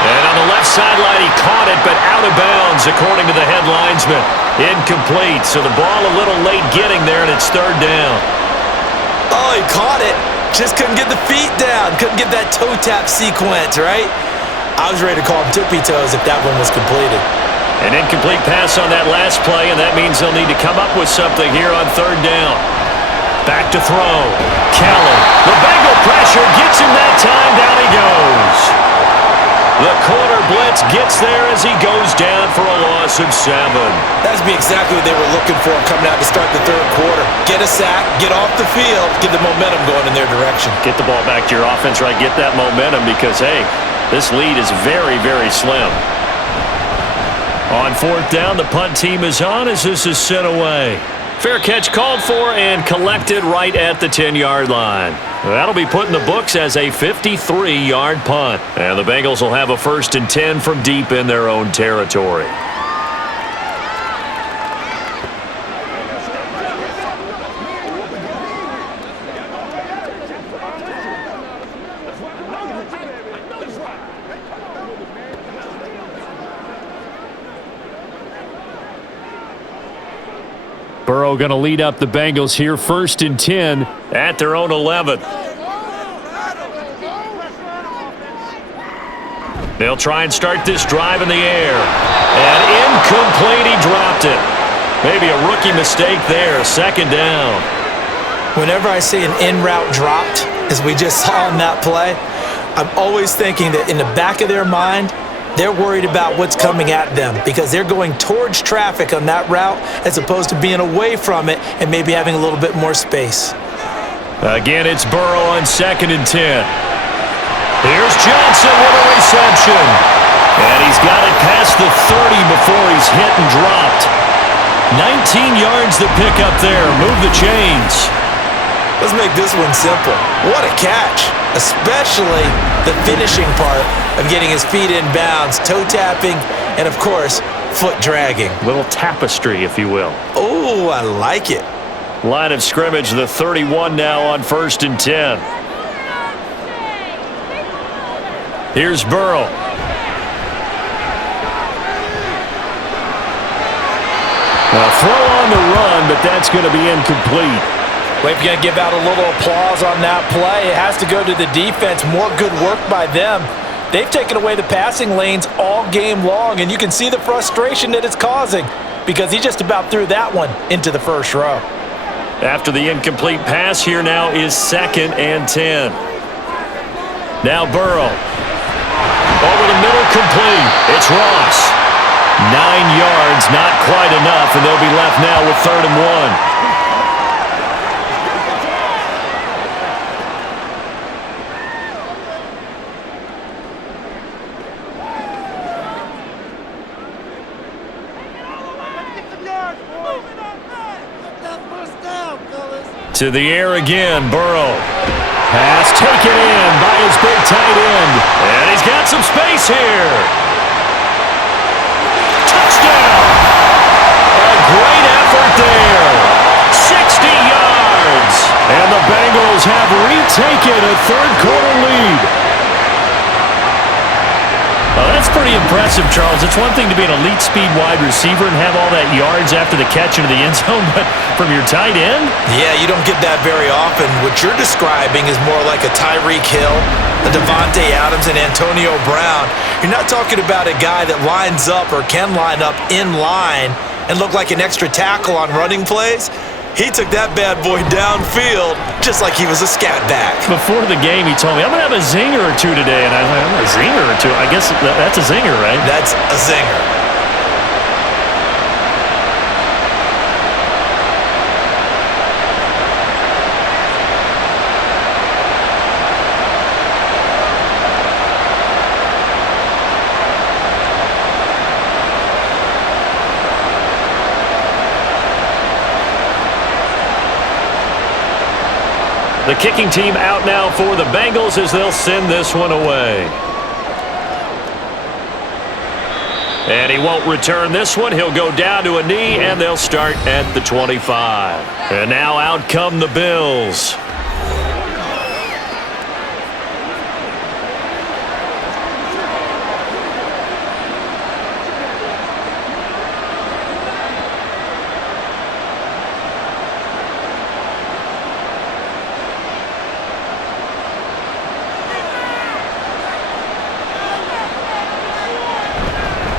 And on the left sideline, he caught it, but out of bounds, according to the head linesman. Incomplete. So the ball a little late getting there, and it's 3rd down. Oh, he caught it. Just couldn't get the feet down. Couldn't get that toe tap sequence, right? I was ready to call him tippy toes if that one was completed. An incomplete pass on that last play, and that means they'll need to come up with something here on 3rd down. Back to throw. Kelly. The Bengal pressure gets him that time. Down he goes. The corner blitz gets there as he goes down for a loss of 7. That's exactly what they were looking for coming out to start the third quarter. Get a sack, get off the field, get the momentum going in their direction. Get the ball back to your offense, right? Get that momentum because, hey, this lead is very, very slim. On 4th down, the punt team is on as this is sent away. Fair catch called for and collected right at the 10-yard line. That'll be put in the books as a 53-yard punt. And the Bengals will have a 1st and 10 from deep in their own territory. Burrow going to lead up the Bengals here, 1st and 10 at their own 11. They'll try and start this drive in the air. And incomplete, he dropped it. Maybe a rookie mistake there, 2nd down. Whenever I see an in-route dropped, as we just saw in that play, I'm always thinking that in the back of their mind, they're worried about what's coming at them because they're going towards traffic on that route as opposed to being away from it and maybe having a little bit more space. Again, it's Burrow on 2nd and 10. Here's Johnson with a reception. And he's got it past the 30 before he's hit and dropped. 19 yards to pick up there. Move the chains. Let's make this one simple. What a catch, especially the finishing part of getting his feet in bounds, toe tapping, and of course, foot dragging. Little tapestry, if you will. Oh, I like it. Line of scrimmage, the 31 now on 1st and 10. Here's Burrow. A throw on the run, but that's going to be incomplete. Well, if you're going to give out a little applause on that play, it has to go to the defense. More good work by them. They've taken away the passing lanes all game long, and you can see the frustration that it's causing because he just about threw that one into the first row. After the incomplete pass, here now is 2nd and 10. Now Burrow. Over the middle, complete. It's Ross. 9 yards, not quite enough, and they'll be left now with 3rd and 1. To the air again, Burrow. Pass taken in by his big tight end. And he's got some space here. Touchdown! A great effort there. 60 yards. And the Bengals have retaken a 3rd-quarter lead. Oh, that's pretty impressive, Charles. It's one thing to be an elite speed wide receiver and have all that yards after the catch into the end zone, but from your tight end? Yeah, you don't get that very often. What you're describing is more like a Tyreek Hill, a Devontae Adams, and Antonio Brown. You're not talking about a guy that lines up or can line up in line and look like an extra tackle on running plays. He took that bad boy downfield just like he was a scat back. Before the game, he told me, I'm going to have a zinger or two today. And I was like, a zinger or two? I guess that's a zinger, right? That's a zinger. The kicking team out now for the Bengals as they'll send this one away. And he won't return this one. He'll go down to a knee, and they'll start at the 25. And now out come the Bills.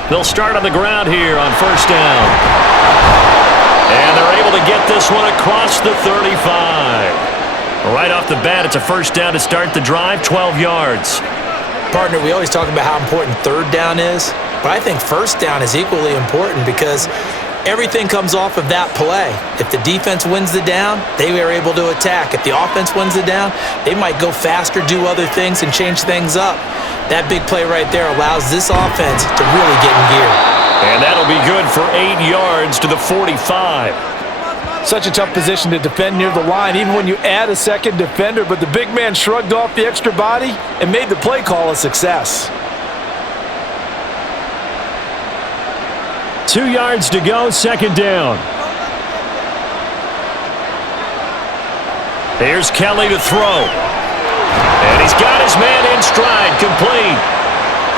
They'll start on the ground here on 1st down. And they're able to get this one across the 35. Right off the bat, it's a 1st down to start the drive, 12 yards. Partner, we always talk about how important 3rd down is, but I think 1st down is equally important because everything comes off of that play. If the defense wins the down, they are able to attack. If the offense wins the down, they might go faster, do other things, and change things up. That big play right there allows this offense to really get in gear. And that'll be good for 8 yards to the 45. Such a tough position to defend near the line, even when you add a second defender, but the big man shrugged off the extra body and made the play call a success. 2 yards to go, 2nd down. Here's Kelly to throw. And he's got his man in stride, complete.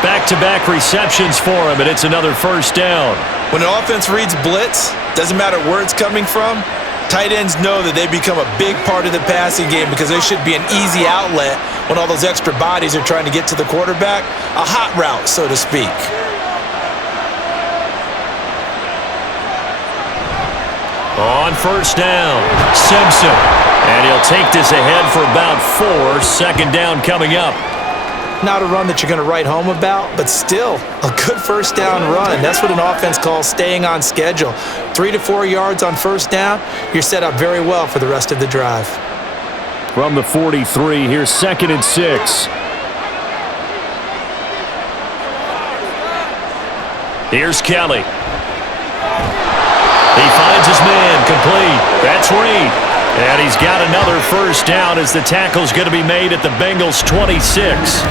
Back Back-to-back receptions for him, and it's another first down. When an offense reads blitz, doesn't matter where it's coming from, tight ends know that they become a big part of the passing game because they should be an easy outlet when all those extra bodies are trying to get to the quarterback. A hot route, so to speak. On first down, Simpson. And he'll take this ahead for about 4. Second down coming up. Not a run that you're going to write home about, but still a good first down run. That's what an offense calls staying on schedule. 3 to 4 yards on first down, you're set up very well for the rest of the drive. From the 43, here's 2nd and 6. Here's Kelly. He finds his man, complete. That's Reed. And he's got another first down as the tackle's going to be made at the Bengals' 26.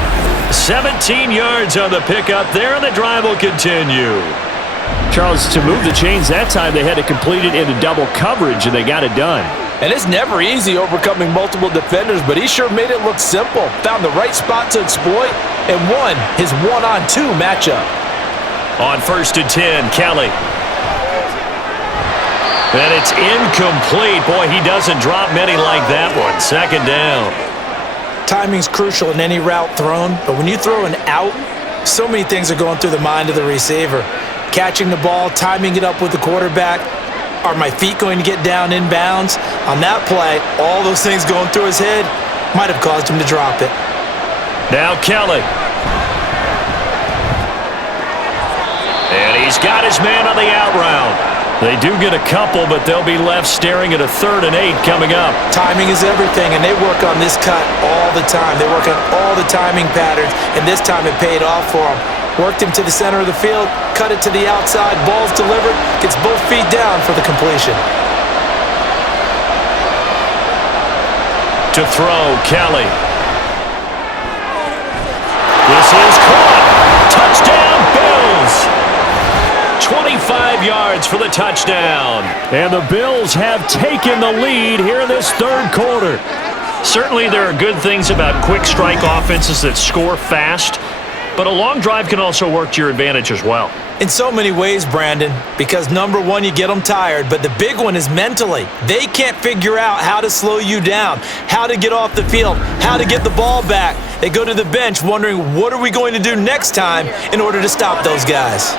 17 yards on the pickup there, and the drive will continue. Charles, to move the chains that time, they had to complete it into double coverage, and they got it done. And it's never easy overcoming multiple defenders, but he sure made it look simple. Found the right spot to exploit and won his 1-on-2 matchup. On 1st and 10, Kelly. And it's incomplete. Boy, he doesn't drop many like that one. Second down. Timing's crucial in any route thrown, but when you throw an out, so many things are going through the mind of the receiver. Catching the ball, timing it up with the quarterback. Are my feet going to get down inbounds? On that play, all those things going through his head might have caused him to drop it. Now Kelly. And he's got his man on the out route. They do get a couple, but they'll be left staring at a 3rd and 8 coming up. Timing is everything, and they work on this cut all the time. They work on all the timing patterns, and this time it paid off for them. Worked him to the center of the field, cut it to the outside, ball's delivered, gets both feet down for the completion. To throw, Kelly. This is caught. Touchdown, Bills. 25 yards for the touchdown. And the Bills have taken the lead here in this 3rd quarter. Certainly there are good things about quick strike offenses that score fast, but a long drive can also work to your advantage as well. In so many ways, Brandon, because number one, you get them tired, but the big one is mentally. They can't figure out how to slow you down, how to get off the field, how to get the ball back. They go to the bench wondering, what are we going to do next time in order to stop those guys?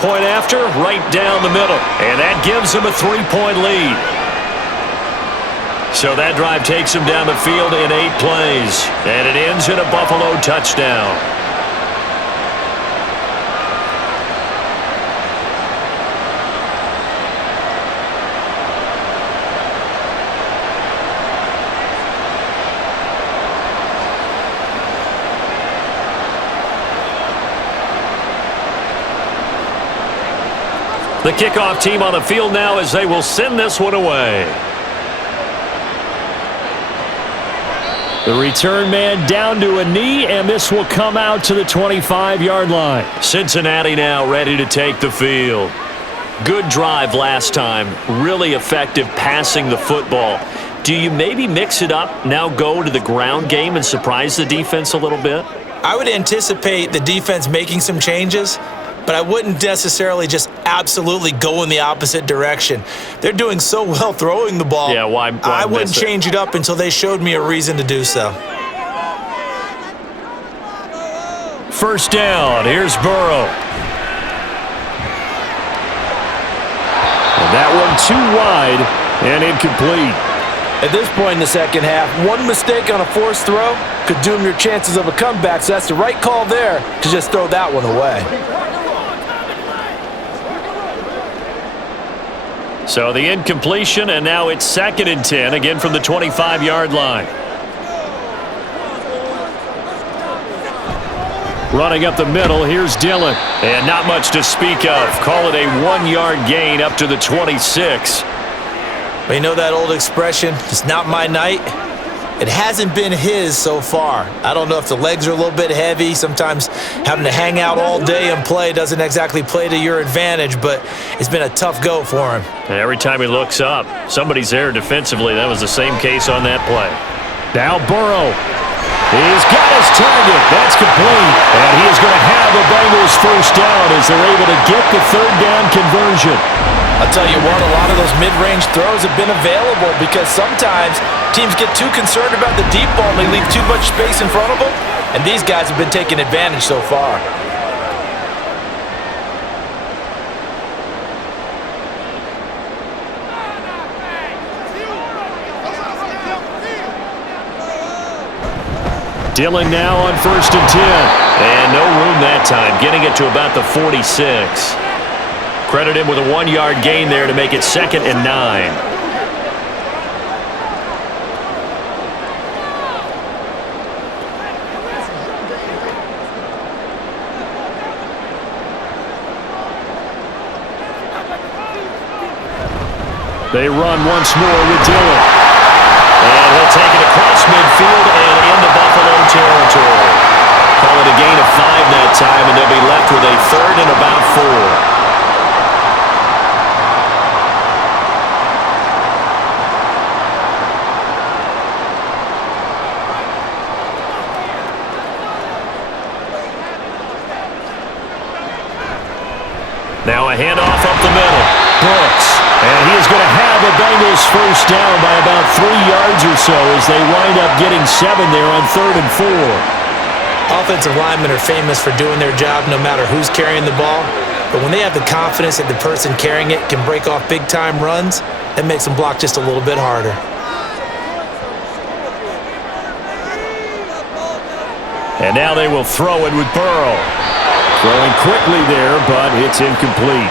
Point after, right down the middle. And that gives them a 3-point lead. So that drive takes them down the field in 8 plays. And it ends in a Buffalo touchdown. The kickoff team on the field now as they will send this one away. The return man down to a knee, and this will come out to the 25-yard line. Cincinnati now ready to take the field. Good drive last time. Really effective passing the football. Do you maybe mix it up, now go to the ground game and surprise the defense a little bit? I would anticipate the defense making some changes, but I wouldn't necessarily just absolutely go in the opposite direction. They're doing so well throwing the ball. Yeah, why I wouldn't miss it? change it up until they showed me a reason to do so. First down, here's Burrow. And that one too wide and incomplete. At this point in the second half, one mistake on a forced throw could doom your chances of a comeback, so that's the right call there to just throw that one away. So the incompletion, and now it's 2nd and 10, again from the 25-yard line. Running up the middle, here's Dillon. And not much to speak of. Call it a 1-yard gain up to the 26. But you know that old expression, it's not my night? It hasn't been his so far. I don't know if the legs are a little bit heavy. Sometimes having to hang out all day and play doesn't exactly play to your advantage, but it's been a tough go for him. And every time he looks up, somebody's there defensively. That was the same case on that play. Now Burrow. He's got his target. That's complete. And he is going to have a Bengals first down as they're able to get the third down conversion. I'll tell you what, a lot of those mid-range throws have been available because sometimes teams get too concerned about the deep ball and they leave too much space in front of them. And these guys have been taking advantage so far. Dillon now on 1st and 10. And no room that time, getting it to about the 46. Credit him with a 1-yard gain there to make it 2nd and 9. They run once more with Dillon. And he'll take it across midfield and into Buffalo territory. Call it a gain of 5 that time, and they'll be left with a 3rd and about 4. Now a handoff up the middle. Brooks. And he is going to have a Bengals first down by about 3 yards or so as they wind up getting 7 there on 3rd and 4. Offensive linemen are famous for doing their job no matter who's carrying the ball. But when they have the confidence that the person carrying it can break off big-time runs, that makes them block just a little bit harder. And now they will throw it with Burrow. Throwing quickly there, but it's incomplete.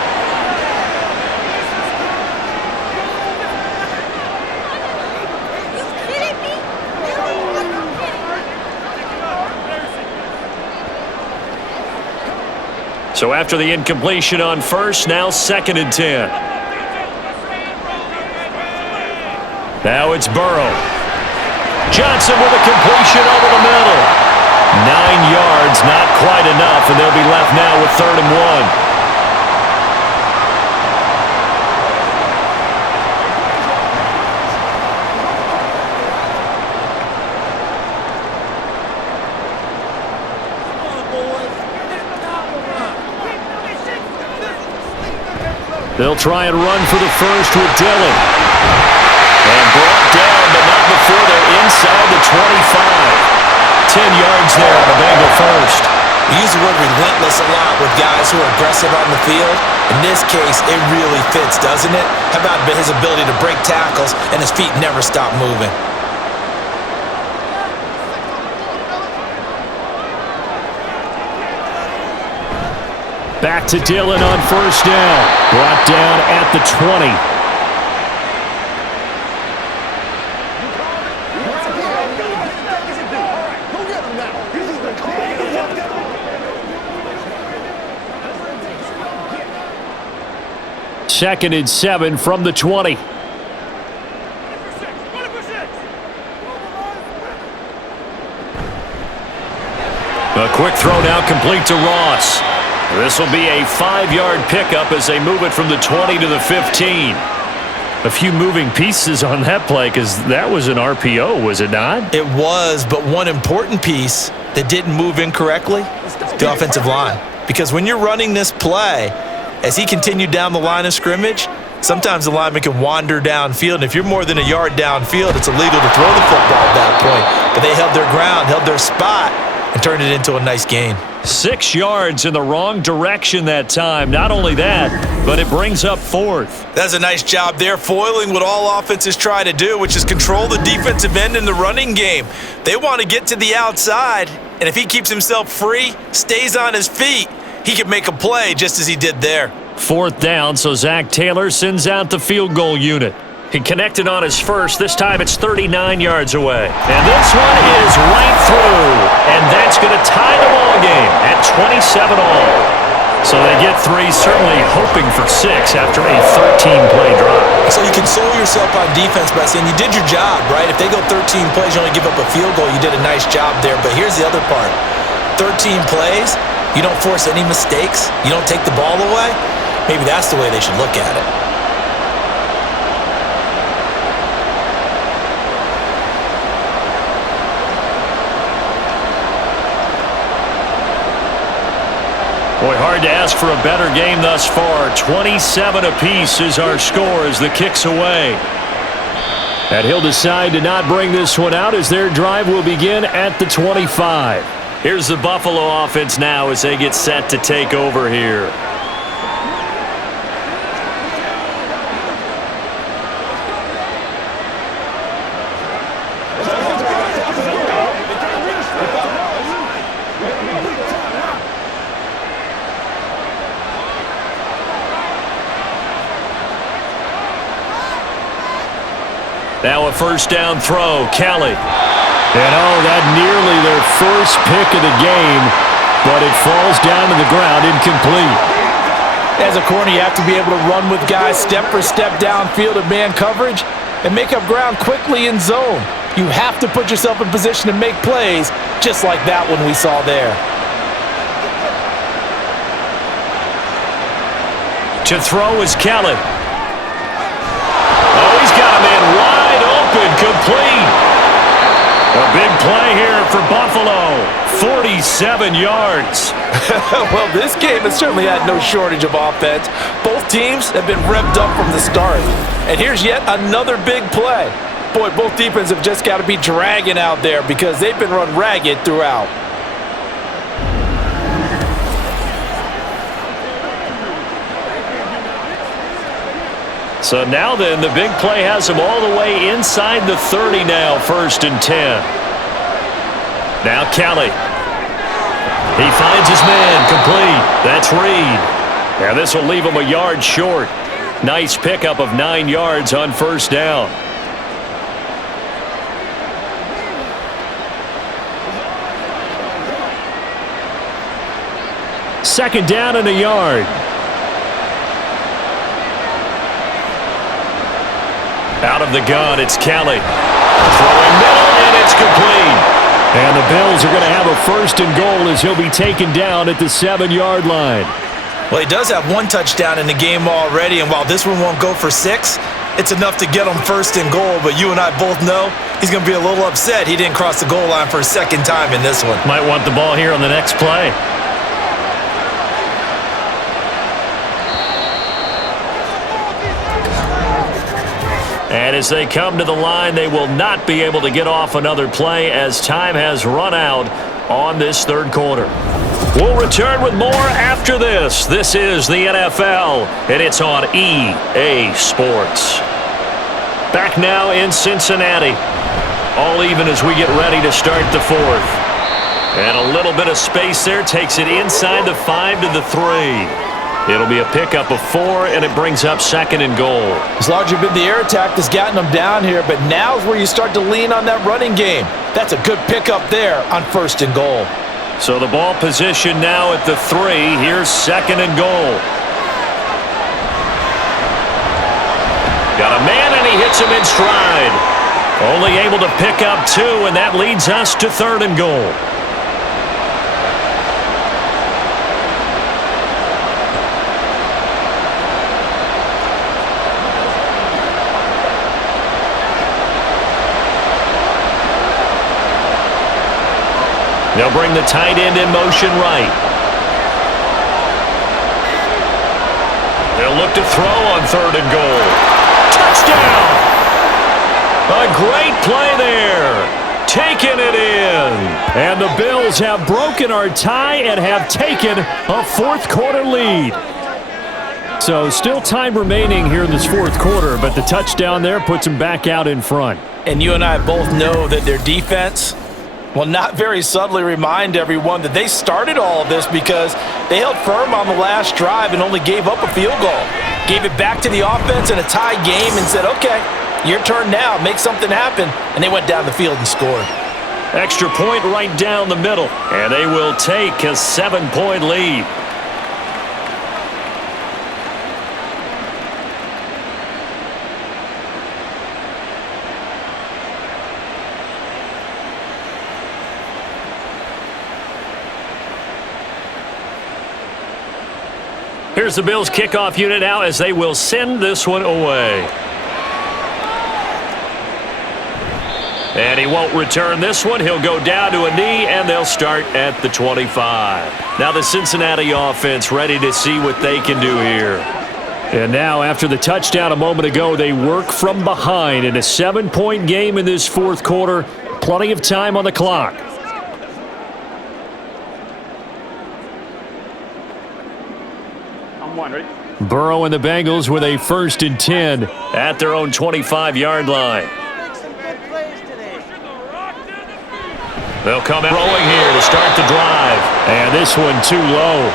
So after the incompletion on 1st, now 2nd and 10. Now it's Burrow. Johnson with a completion over the middle. 9 yards, not quite enough, and they'll be left now with 3rd and 1. They'll try and run for the first with Dillon. And brought down, but not before they're inside the 25. 10 yards there on the Bengal first. We use the word relentless a lot with guys who are aggressive on the field. In this case, it really fits, doesn't it? How about his ability to break tackles and his feet never stop moving? Back to Dillon on 1st down. Brought down at the 20. Second and 7 from the 20. A quick throw now complete to Ross. This will be a 5-yard pickup as they move it from the 20 to the 15. A few moving pieces on that play because that was an RPO, was it not? It was, but one important piece that didn't move incorrectly, the offensive line. Because when you're running this play, as he continued down the line of scrimmage, sometimes the lineman can wander downfield, and if you're more than a yard downfield, it's illegal to throw the football at that point. But they held their ground, held their spot, and turned it into a nice gain. 6 yards in the wrong direction that time. Not only that, but it brings up 4th. That's a nice job there, foiling what all offenses try to do, which is control the defensive end in the running game. They want to get to the outside, and if he keeps himself free, stays on his feet, he can make a play just as he did there. 4th down, so Zach Taylor sends out the field goal unit. He connected on his first. This time it's 39 yards away. And this one is right through. And that's going to tie the ball game at 27 all. So they get 3, certainly hoping for 6 after a 13-play drive. So you console yourself on defense by saying you did your job, right? If they go 13 plays, you only give up a field goal, you did a nice job there. But here's the other part. 13 plays, you don't force any mistakes, you don't take the ball away. Maybe that's the way they should look at it. Boy, hard to ask for a better game thus far. 27 apiece is our score as the kick's away. And he'll decide to not bring this one out as their drive will begin at the 25. Here's the Buffalo offense now as they get set to take over here. Now a first down throw, Kelly. And that nearly their first pick of the game, but it falls down to the ground incomplete. As a corner, you have to be able to run with guys step for step downfield in man coverage and make up ground quickly in zone. You have to put yourself in position to make plays, just like that one we saw there. To throw is Kelly. He's got a man wide open, complete. A big play here for Buffalo, 47 yards. Well, this game has certainly had no shortage of offense. Both teams have been revved up from the start. And here's yet another big play. Boy, both defenses have just got to be dragging out there because they've been run ragged throughout. So now then, the big play has him all the way inside the 30 now, 1st and 10. Now Kelly. He finds his man, complete. That's Reed. And this will leave him a yard short. Nice pickup of 9 yards on first down. Second down and a yard. Out of the gun, it's Kelly. Throwing middle, and it's complete. And the Bills are going to have a 1st and goal as he'll be taken down at the 7-yard line. Well, he does have 1 touchdown in the game already, and while this one won't go for 6, it's enough to get him 1st and goal. But you and I both know he's going to be a little upset he didn't cross the goal line for a second time in this one. Might want the ball here on the next play. And as they come to the line, they will not be able to get off another play as time has run out on this 3rd quarter. We'll return with more after this. This is the NFL, and it's on EA Sports. Back now in Cincinnati. All even as we get ready to start the 4th. And a little bit of space there takes it inside the 5 to the 3. It'll be a pickup of 4, and it brings up 2nd and goal. It's largely been the air attack that's gotten them down here, but now's where you start to lean on that running game. That's a good pickup there on 1st and goal. So the ball position now at the 3. Here's 2nd and goal. Got a man, and he hits him in stride. Only able to pick up 2, and that leads us to 3rd and goal. They'll bring the tight end in motion right. They'll look to throw on 3rd and goal. Touchdown! A great play there. Taking it in. And the Bills have broken our tie and have taken a 4th quarter lead. So still time remaining here in this 4th quarter, but the touchdown there puts them back out in front. And you and I both know that their defense will not very subtly remind everyone that they started all of this because they held firm on the last drive and only gave up a field goal. Gave it back to the offense in a tie game and said, okay, your turn now, make something happen. And they went down the field and scored. Extra point right down the middle, and they will take a 7-point lead. Here's the Bills kickoff unit now as they will send this one away. And he won't return this one. He'll go down to a knee, and they'll start at the 25. Now the Cincinnati offense ready to see what they can do here. And now, after the touchdown a moment ago, they work from behind in a 7-point game in this fourth quarter. Plenty of time on the clock. Burrow and the Bengals with a 1st and 10 at their own 25-yard line. They'll come out rolling here to start the drive. And this one too low.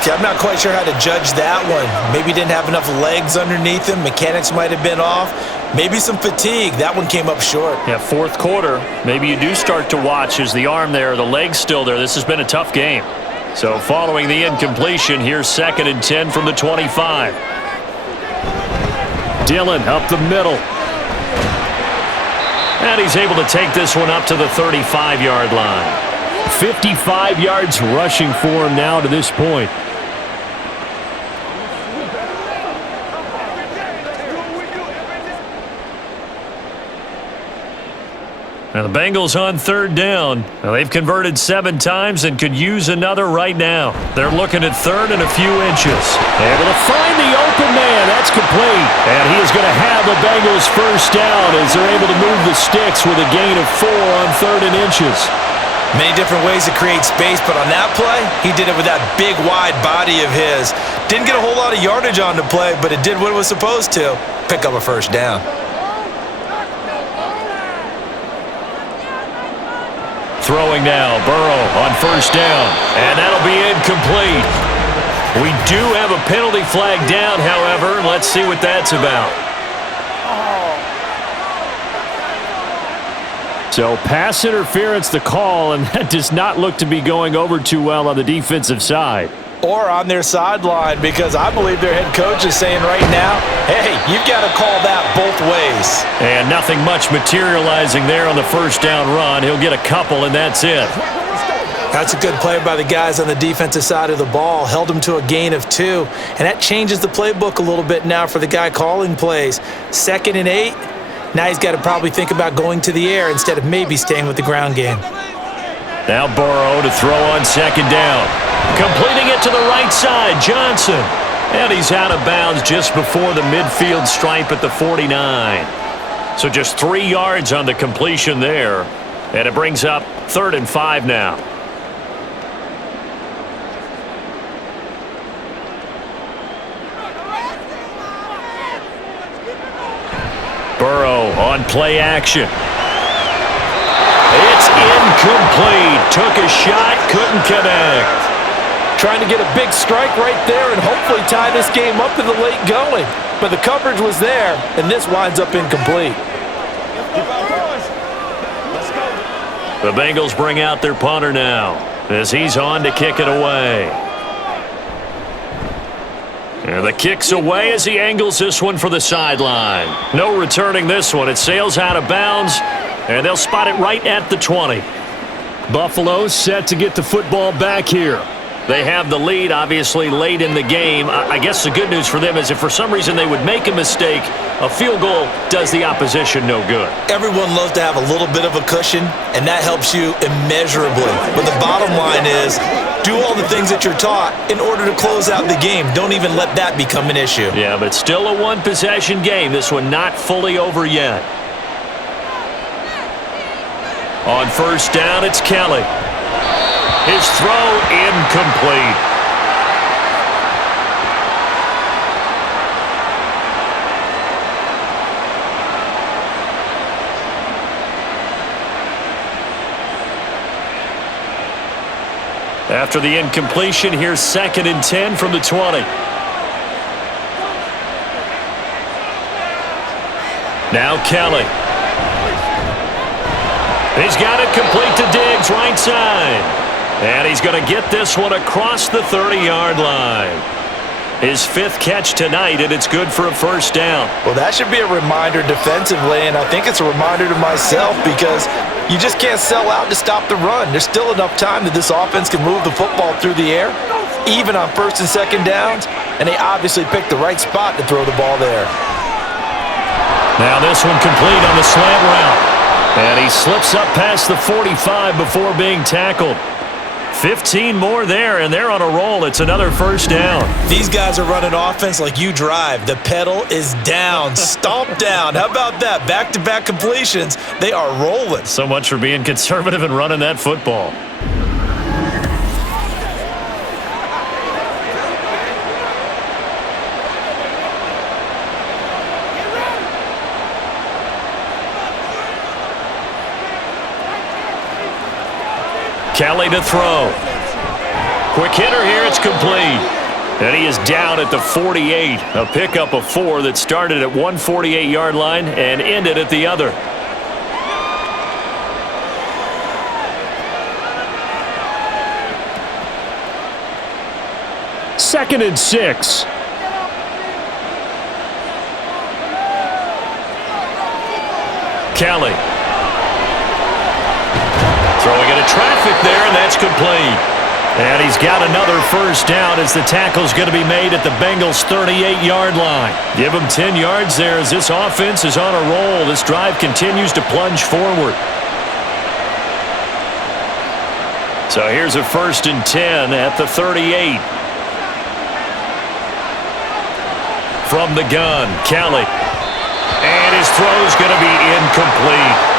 See, I'm not quite sure how to judge that one. Maybe didn't have enough legs underneath him. Mechanics might have been off. Maybe some fatigue. That one came up short. Yeah, fourth quarter. Maybe you do start to watch as the arm there, the leg's still there. This has been a tough game. So following the incompletion, here's 2nd and 10 from the 25. Dillon up the middle. And he's able to take this one up to the 35-yard line. 55 yards rushing for him now to this point. Now the Bengals on 3rd down. Now they've converted 7 times and could use another right now. They're looking at 3rd and a few inches. Able to find the open man. That's complete. And he is going to have the Bengals 1st down as they're able to move the sticks with a gain of 4 on 3rd and inches. Many different ways to create space, but on that play, he did it with that big, wide body of his. Didn't get a whole lot of yardage on the play, but it did what it was supposed to. Pick up a 1st down. Throwing now, Burrow on 1st down, and that'll be incomplete. We do have a penalty flag down, however. Let's see what that's about. So pass interference the call, and that does not look to be going over too well on the defensive side. Or on their sideline, because I believe their head coach is saying right now, hey, you've got to call that both ways. And nothing much materializing there on the 1st down run. He'll get a couple, and that's it. That's a good play by the guys on the defensive side of the ball. Held him to a gain of 2. And that changes the playbook a little bit now for the guy calling plays. 2nd and 8. Now he's got to probably think about going to the air instead of maybe staying with the ground game. Now Burrow to throw on 2nd down. Completing it to the right side, Johnson. And he's out of bounds just before the midfield stripe at the 49. So just 3 yards on the completion there. And it brings up 3rd and 5 now. Burrow on play action. It's incomplete. Took a shot, couldn't connect. Trying to get a big strike right there and hopefully tie this game up in the late going. But the coverage was there, and this winds up incomplete. The Bengals bring out their punter now as he's on to kick it away. And the kick's away as he angles this one for the sideline. No returning this one. It sails out of bounds, and they'll spot it right at the 20. Buffalo set to get the football back here. They have the lead, obviously, late in the game. I guess the good news for them is if for some reason they would make a mistake, a field goal does the opposition no good. Everyone loves to have a little bit of a cushion, and that helps you immeasurably. But the bottom line is, do all the things that you're taught in order to close out the game. Don't even let that become an issue. Yeah, but still a one-possession game. This one not fully over yet. On 1st down, it's Kelly. His throw incomplete. After the incompletion, here's 2nd and 10 from the 20. Now Kelly. He's got it complete to Diggs, right side. And he's going to get this one across the 30-yard line. His 5th catch tonight, and it's good for a 1st down. Well, that should be a reminder defensively, and I think it's a reminder to myself because you just can't sell out to stop the run. There's still enough time that this offense can move the football through the air, even on 1st and 2nd downs, and they obviously picked the right spot to throw the ball there. Now this one complete on the slant route. And he slips up past the 45 before being tackled. 15 more there, and they're on a roll. It's another first down. These guys are running offense like you drive. The pedal is down, stomp down. How about that? Back-to-back completions. They are rolling. So much for being conservative and running that football. Kelly to throw. Quick hitter here, it's complete. And he is down at the 48. A pickup of 4 that started at 148-yard line and ended at the other. Second and 6. Kelly. Throwing into traffic there, and that's complete. And he's got another first down as the tackle's going to be made at the Bengals' 38-yard line. Give him 10 yards there as this offense is on a roll. This drive continues to plunge forward. So here's a 1st and 10 at the 38. From the gun, Kelly. And his throw's going to be incomplete.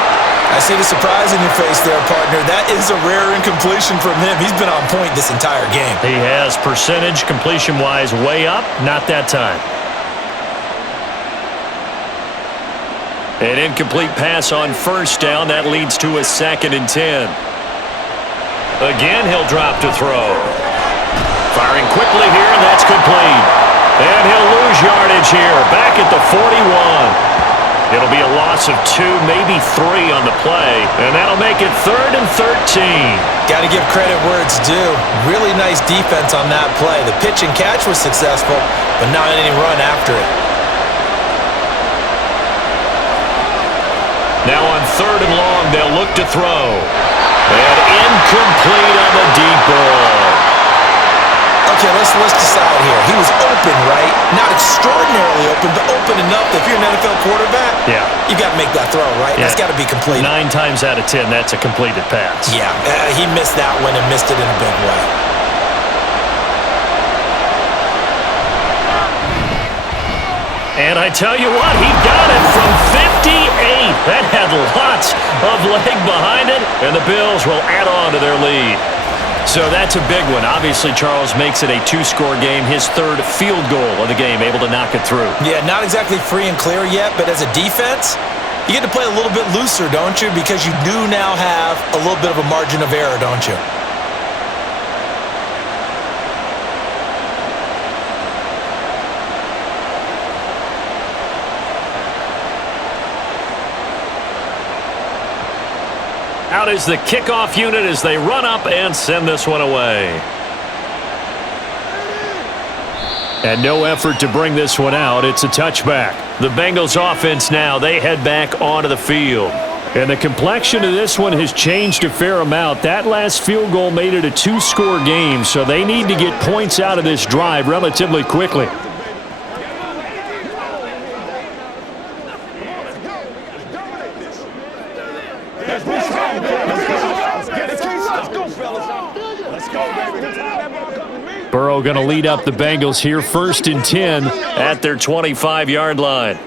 I see the surprise in your face there, partner. That is a rare incompletion from him. He's been on point this entire game. He has percentage completion-wise way up. Not that time. An incomplete pass on first down. That leads to a 2nd and 10. Again, he'll drop to throw. Firing quickly here, and that's complete. And he'll lose yardage here. Back at the 41. It'll be a loss of 2, maybe 3 on the play, and that'll make it 3rd and 13. Got to give credit where it's due. Really nice defense on that play. The pitch and catch was successful, but not any run after it. Now on 3rd and long, they'll look to throw. And incomplete on the deep ball. Okay, let's decide here. He was open, right? Not extraordinarily open, but open enough that if you're an NFL quarterback, you got to make that throw, right? Yeah. That's got to be completed. 9 times out of 10, that's a completed pass. Yeah, he missed that one and missed it in a big way. And I tell you what, he got it from 58. That had lots of leg behind it, and the Bills will add on to their lead. So that's a big one. Obviously, Charles makes it a 2-score game, his 3rd field goal of the game, able to knock it through. Yeah, not exactly free and clear yet, but as a defense, you get to play a little bit looser, don't you? Because you do now have a little bit of a margin of error, don't you? Out is the kickoff unit as they run up and send this one away. And no effort to bring this one out. It's a touchback. The Bengals offense now, they head back onto the field. And the complexion of this one has changed a fair amount. That last field goal made it a 2-score game, so they need to get points out of this drive relatively quickly. Burrow going to lead up the Bengals here, 1st and 10 at their 25-yard line.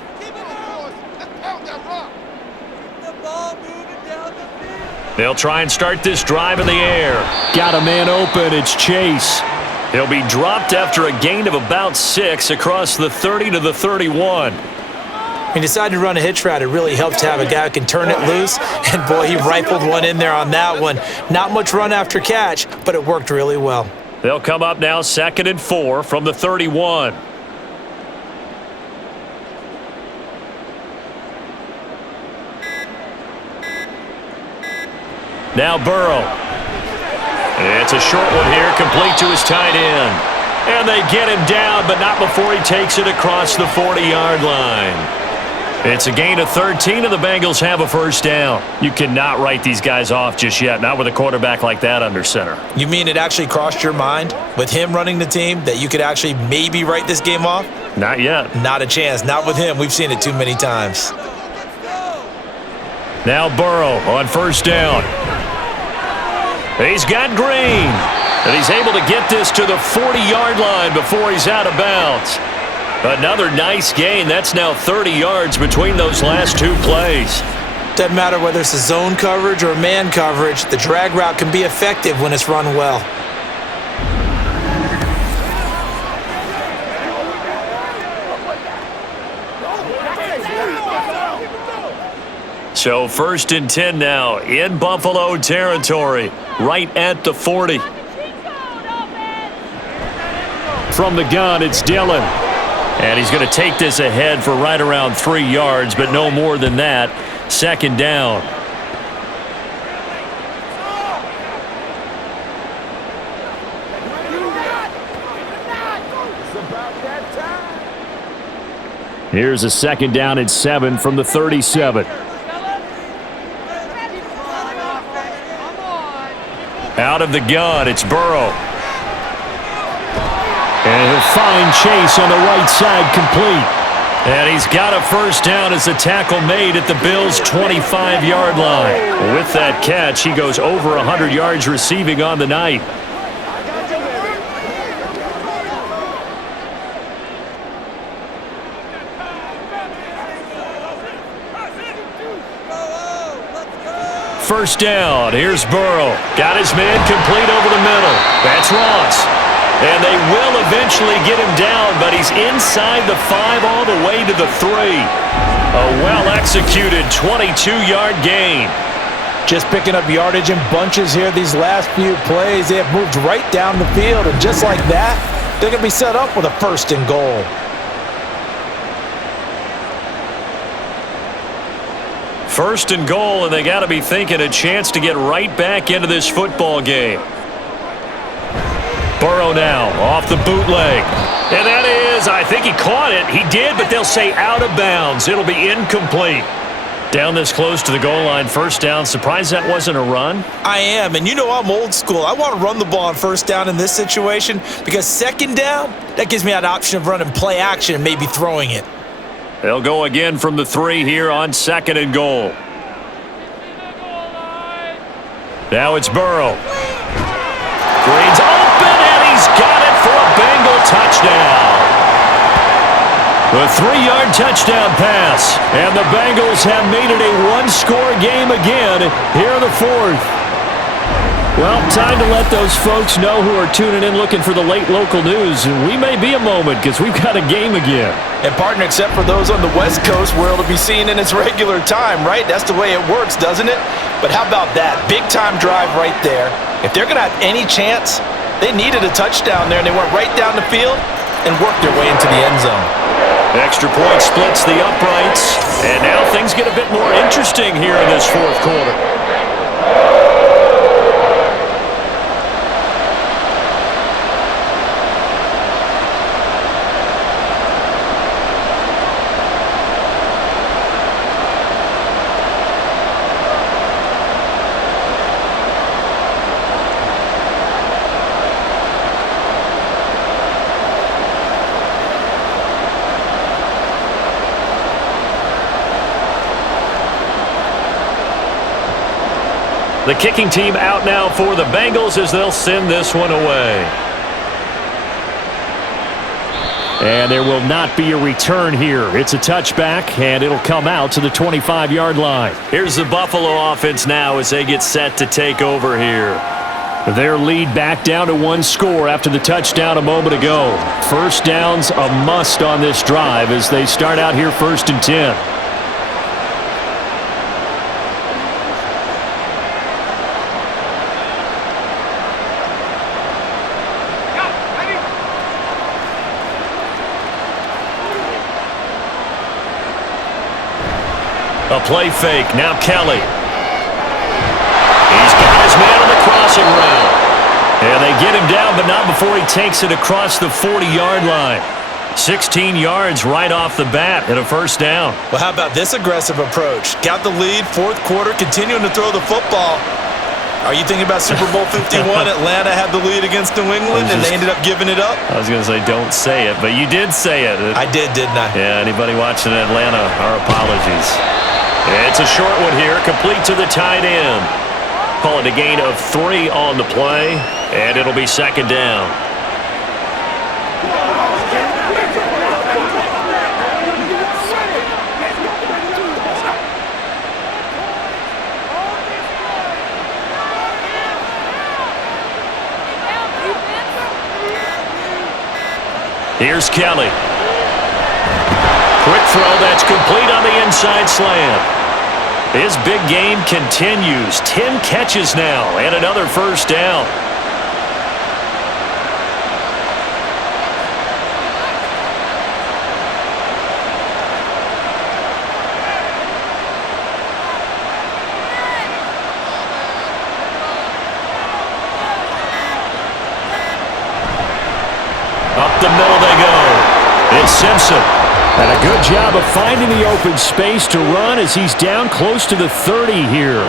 They'll try and start this drive in the air. Got a man open, it's Chase. He'll be dropped after a gain of about 6 across the 30 to the 31. He decided to run a hitch route. It really helps to have a guy who can turn it loose. And, boy, he rifled one in there on that one. Not much run after catch, but it worked really well. They'll come up now 2nd and 4 from the 31. Now Burrow. It's a short one here, complete to his tight end. And they get him down, but not before he takes it across the 40-yard line. It's a gain of 13, and the Bengals have a first down. You cannot write these guys off just yet, not with a quarterback like that under center. You mean it actually crossed your mind with him running the team that you could actually maybe write this game off? Not yet. Not a chance. Not with him. We've seen it too many times. Now Burrow on first down. He's got Green. And he's able to get this to the 40-yard line before he's out of bounds. Another nice gain. That's now 30 yards between those last two plays. Doesn't matter whether it's a zone coverage or man coverage, the drag route can be effective when it's run well. So 1st and 10 now in Buffalo territory, right at the 40. From the gun, it's Dillon. And he's going to take this ahead for right around 3 yards, but no more than that. 2nd down. Here's a 2nd down and 7 from the 37. Out of the gun, it's Burrow. And he'll find Chase on the right side, complete. And he's got a 1st down as the tackle made at the Bills' 25-yard line. With that catch, he goes over 100 yards receiving on the night. First down, here's Burrow. Got his man complete over the middle. That's Ross. And they will eventually get him down, but he's inside the 5 all the way to the 3. A well-executed 22-yard gain. Just picking up yardage in bunches here these last few plays. They have moved right down the field, and just like that, they're going to be set up with a 1st and goal. First and goal, and they got to be thinking a chance to get right back into this football game. Burrow now off the bootleg. And that is, I think he caught it. He did, but they'll say out of bounds. It'll be incomplete. Down this close to the goal line, 1st down. Surprised that wasn't a run? I am, and you know I'm old school. I want to run the ball on 1st down in this situation because 2nd down, that gives me that option of running play action and maybe throwing it. They'll go again from the 3 here on 2nd and goal. Now it's Burrow. Green's open, and he's got it for a Bengal touchdown. A 3-yard touchdown pass, and the Bengals have made it a 1-score game again here in the 4th. Well, time to let those folks know who are tuning in looking for the late local news, and we may be a moment because we've got a game again. And partner, except for those on the West Coast where it'll be seen in its regular time, right? That's the way it works, doesn't it? But how about that? Big-time drive right there. If they're going to have any chance, they needed a touchdown there, and they went right down the field and worked their way into the end zone. Extra point splits the uprights, and now things get a bit more interesting here in this 4th quarter. The kicking team out now for the Bengals as they'll send this one away. And there will not be a return here. It's a touchback, and it'll come out to the 25-yard line. Here's the Buffalo offense now as they get set to take over here. Their lead back down to 1 score after the touchdown a moment ago. 1st down's a must on this drive as they start out here 1st and 10. A play fake. Now Kelly. He's got his man on the crossing route. And they get him down, but not before he takes it across the 40-yard line. 16 yards right off the bat and a 1st down. Well, how about this aggressive approach? Got the lead, 4th quarter, continuing to throw the football. Are you thinking about Super Bowl 51? Atlanta had the lead against New England, and they ended up giving it up? I was going to say don't say it, but you did say it. I did, didn't I? Yeah, anybody watching Atlanta, our apologies. It's a short one here, complete to the tight end. Call it a gain of 3 on the play, and it'll be second down. Here's Kelly. Quick throw that's complete on the inside slant. His big game continues. 10 catches now and another first down. Up the middle they go. It's Simpson. And a good job of finding the open space to run as he's down close to the 30 here.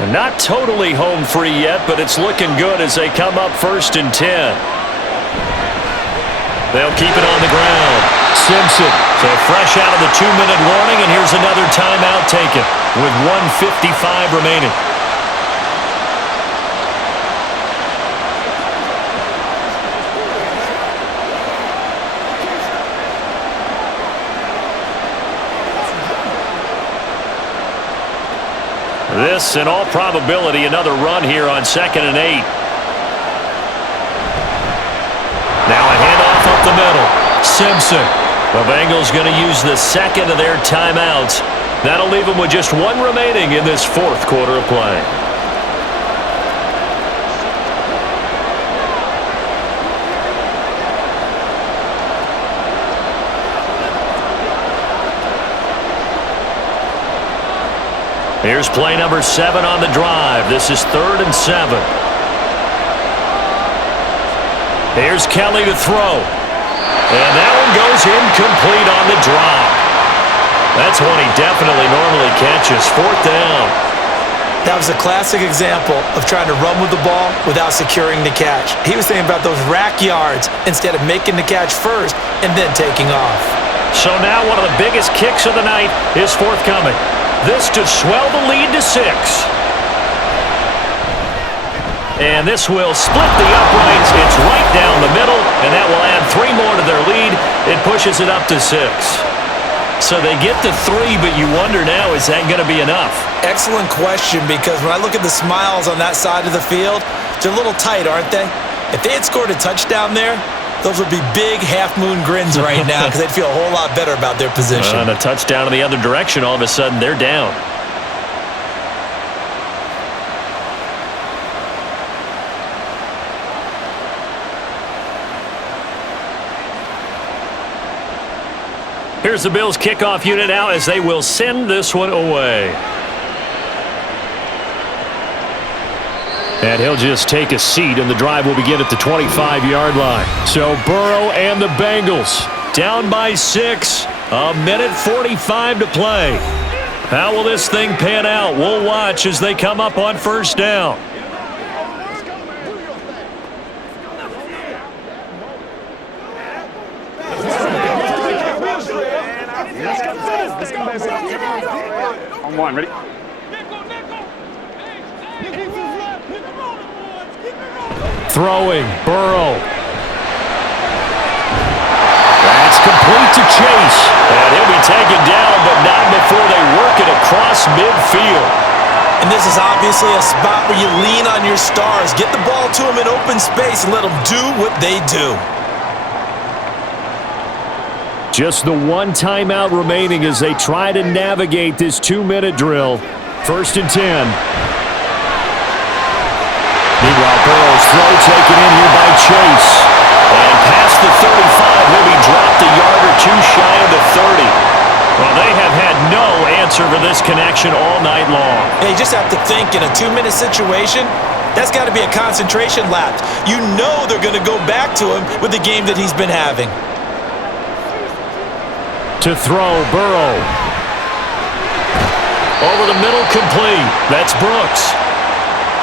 And not totally home free yet, but it's looking good as they come up 1st and 10. They'll keep it on the ground. Simpson. So fresh out of the 2-minute warning, and here's another timeout taken with 1:55 remaining. This, in all probability, another run here on 2nd and 8. Now a handoff up the middle. Simpson. The Bengals going to use the second of their timeouts. That'll leave them with just 1 remaining in this 4th quarter of play. Here's play number 7 on the drive. This is 3rd and 7. Here's Kelly to throw. And that one goes incomplete on the drop. That's one he definitely normally catches. 4th down. That was a classic example of trying to run with the ball without securing the catch. He was thinking about those rack yards instead of making the catch first and then taking off. So now one of the biggest kicks of the night is forthcoming. This to swell the lead to 6. And this will split the uprights. It's right down the middle, and that will add 3 more to their lead. It pushes it up to 6. So they get to 3, but you wonder now, is that going to be enough? Excellent question, because when I look at the smiles on that side of the field, they're a little tight, aren't they? If they had scored a touchdown there, those would be big half-moon grins right now because they'd feel a whole lot better about their position. And a touchdown in the other direction, all of a sudden, they're down. Here's the Bills' kickoff unit now as they will send this one away. And he'll just take a seat, and the drive will begin at the 25-yard line. So Burrow and the Bengals down by 6. 1:45 to play. How will this thing pan out? We'll watch as they come up on 1st down. On 1, ready? Throwing, Burrow. That's complete to Chase. And he'll be taken down, but not before they work it across midfield. And this is obviously a spot where you lean on your stars. Get the ball to them in open space and let them do what they do. Just the 1 timeout remaining as they try to navigate this 2-minute drill. 1st and 10. Meanwhile, Burrow's throw taken in here by Chase. And past the 35, will be dropped a yard or 2 shy of the 30. Well, they have had no answer for this connection all night long. Yeah, you just have to think in a 2-minute situation, that's got to be a concentration lapse. You know they're going to go back to him with the game that he's been having. To throw, Burrow. Over the middle, complete. That's Brooks.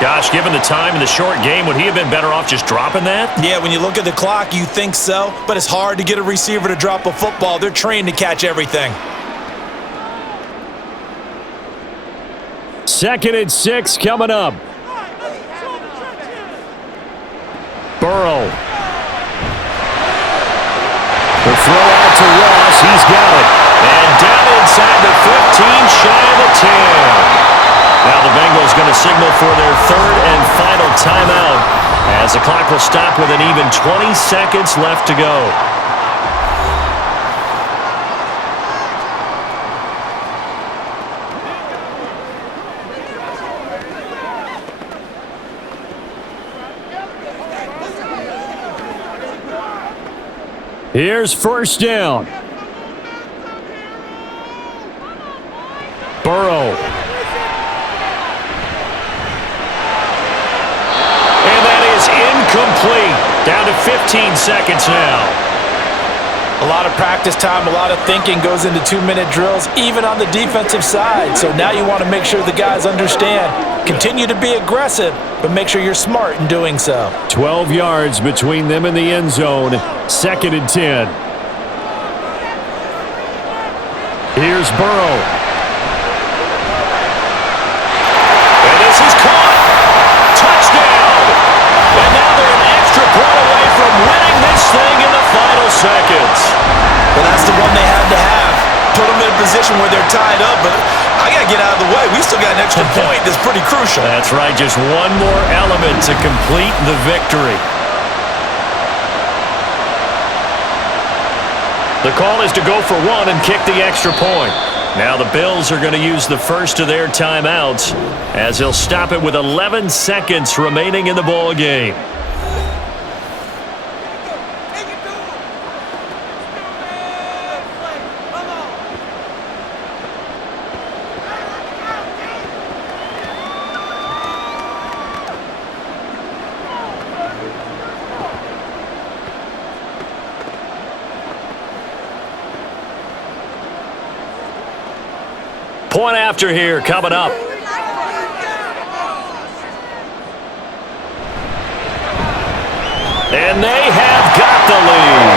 Gosh, given the time in the short game, would he have been better off just dropping that? Yeah, when you look at the clock, you think so, but it's hard to get a receiver to drop a football. They're trained to catch everything. 2nd and 6 coming up. Burrow. The throw out to Ross. He's got it. And down inside the 15, shy of the 10. Now the Bengals going to signal for their 3rd and final timeout as the clock will stop with an even 20 seconds left to go. Here's 1st down. Burrow. Incomplete. Down to 15 seconds now. A lot of practice time, a lot of thinking goes into 2-minute drills, even on the defensive side. So now you want to make sure the guys understand. Continue to be aggressive, but make sure you're smart in doing so. 12 yards between them and the end zone. 2nd and 10. Here's Burrow. And this is caught. Touchdown. And now they're an extra point away from winning this thing in the final seconds. But that's the one they had to have. Put them in a position where they're tied up, but I got to get out of the way. We still got an extra point that's pretty crucial. That's right, just one more element to complete the victory. The call is to go for 1 and kick the extra point. Now the Bills are going to use the first of their timeouts as they'll stop it with 11 seconds remaining in the ball game. Point after here coming up. And they have got the lead.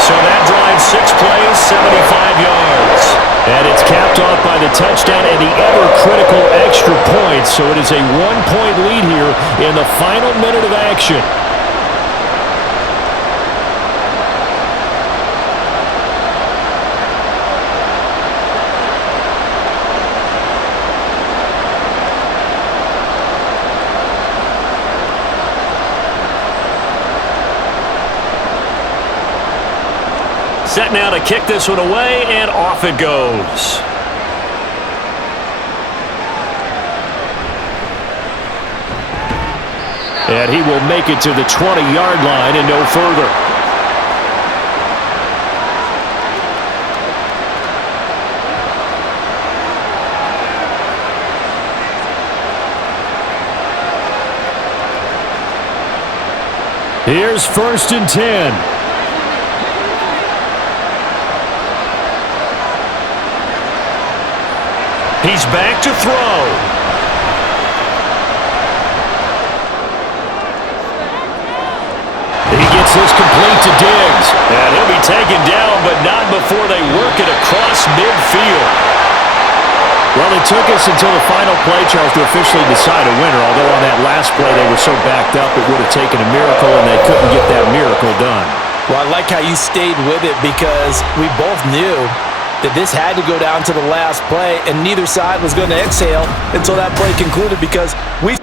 So that drive 6 plays, 75 yards. And it's capped off by the touchdown and the ever-critical extra point. So it is a 1-point lead here in the final minute of action. Set now to kick this one away, and off it goes. And he will make it to the 20-yard line and no further. Here's 1st and 10. He's back to throw. He gets this complete to Diggs. And he'll be taken down, but not before they work it across midfield. Well, it took us until the final play, Charles, to officially decide a winner. Although on that last play they were so backed up, it would have taken a miracle, and they couldn't get that miracle done. Well, I like how you stayed with it because we both knew that this had to go down to the last play, and neither side was going to exhale until that play concluded because we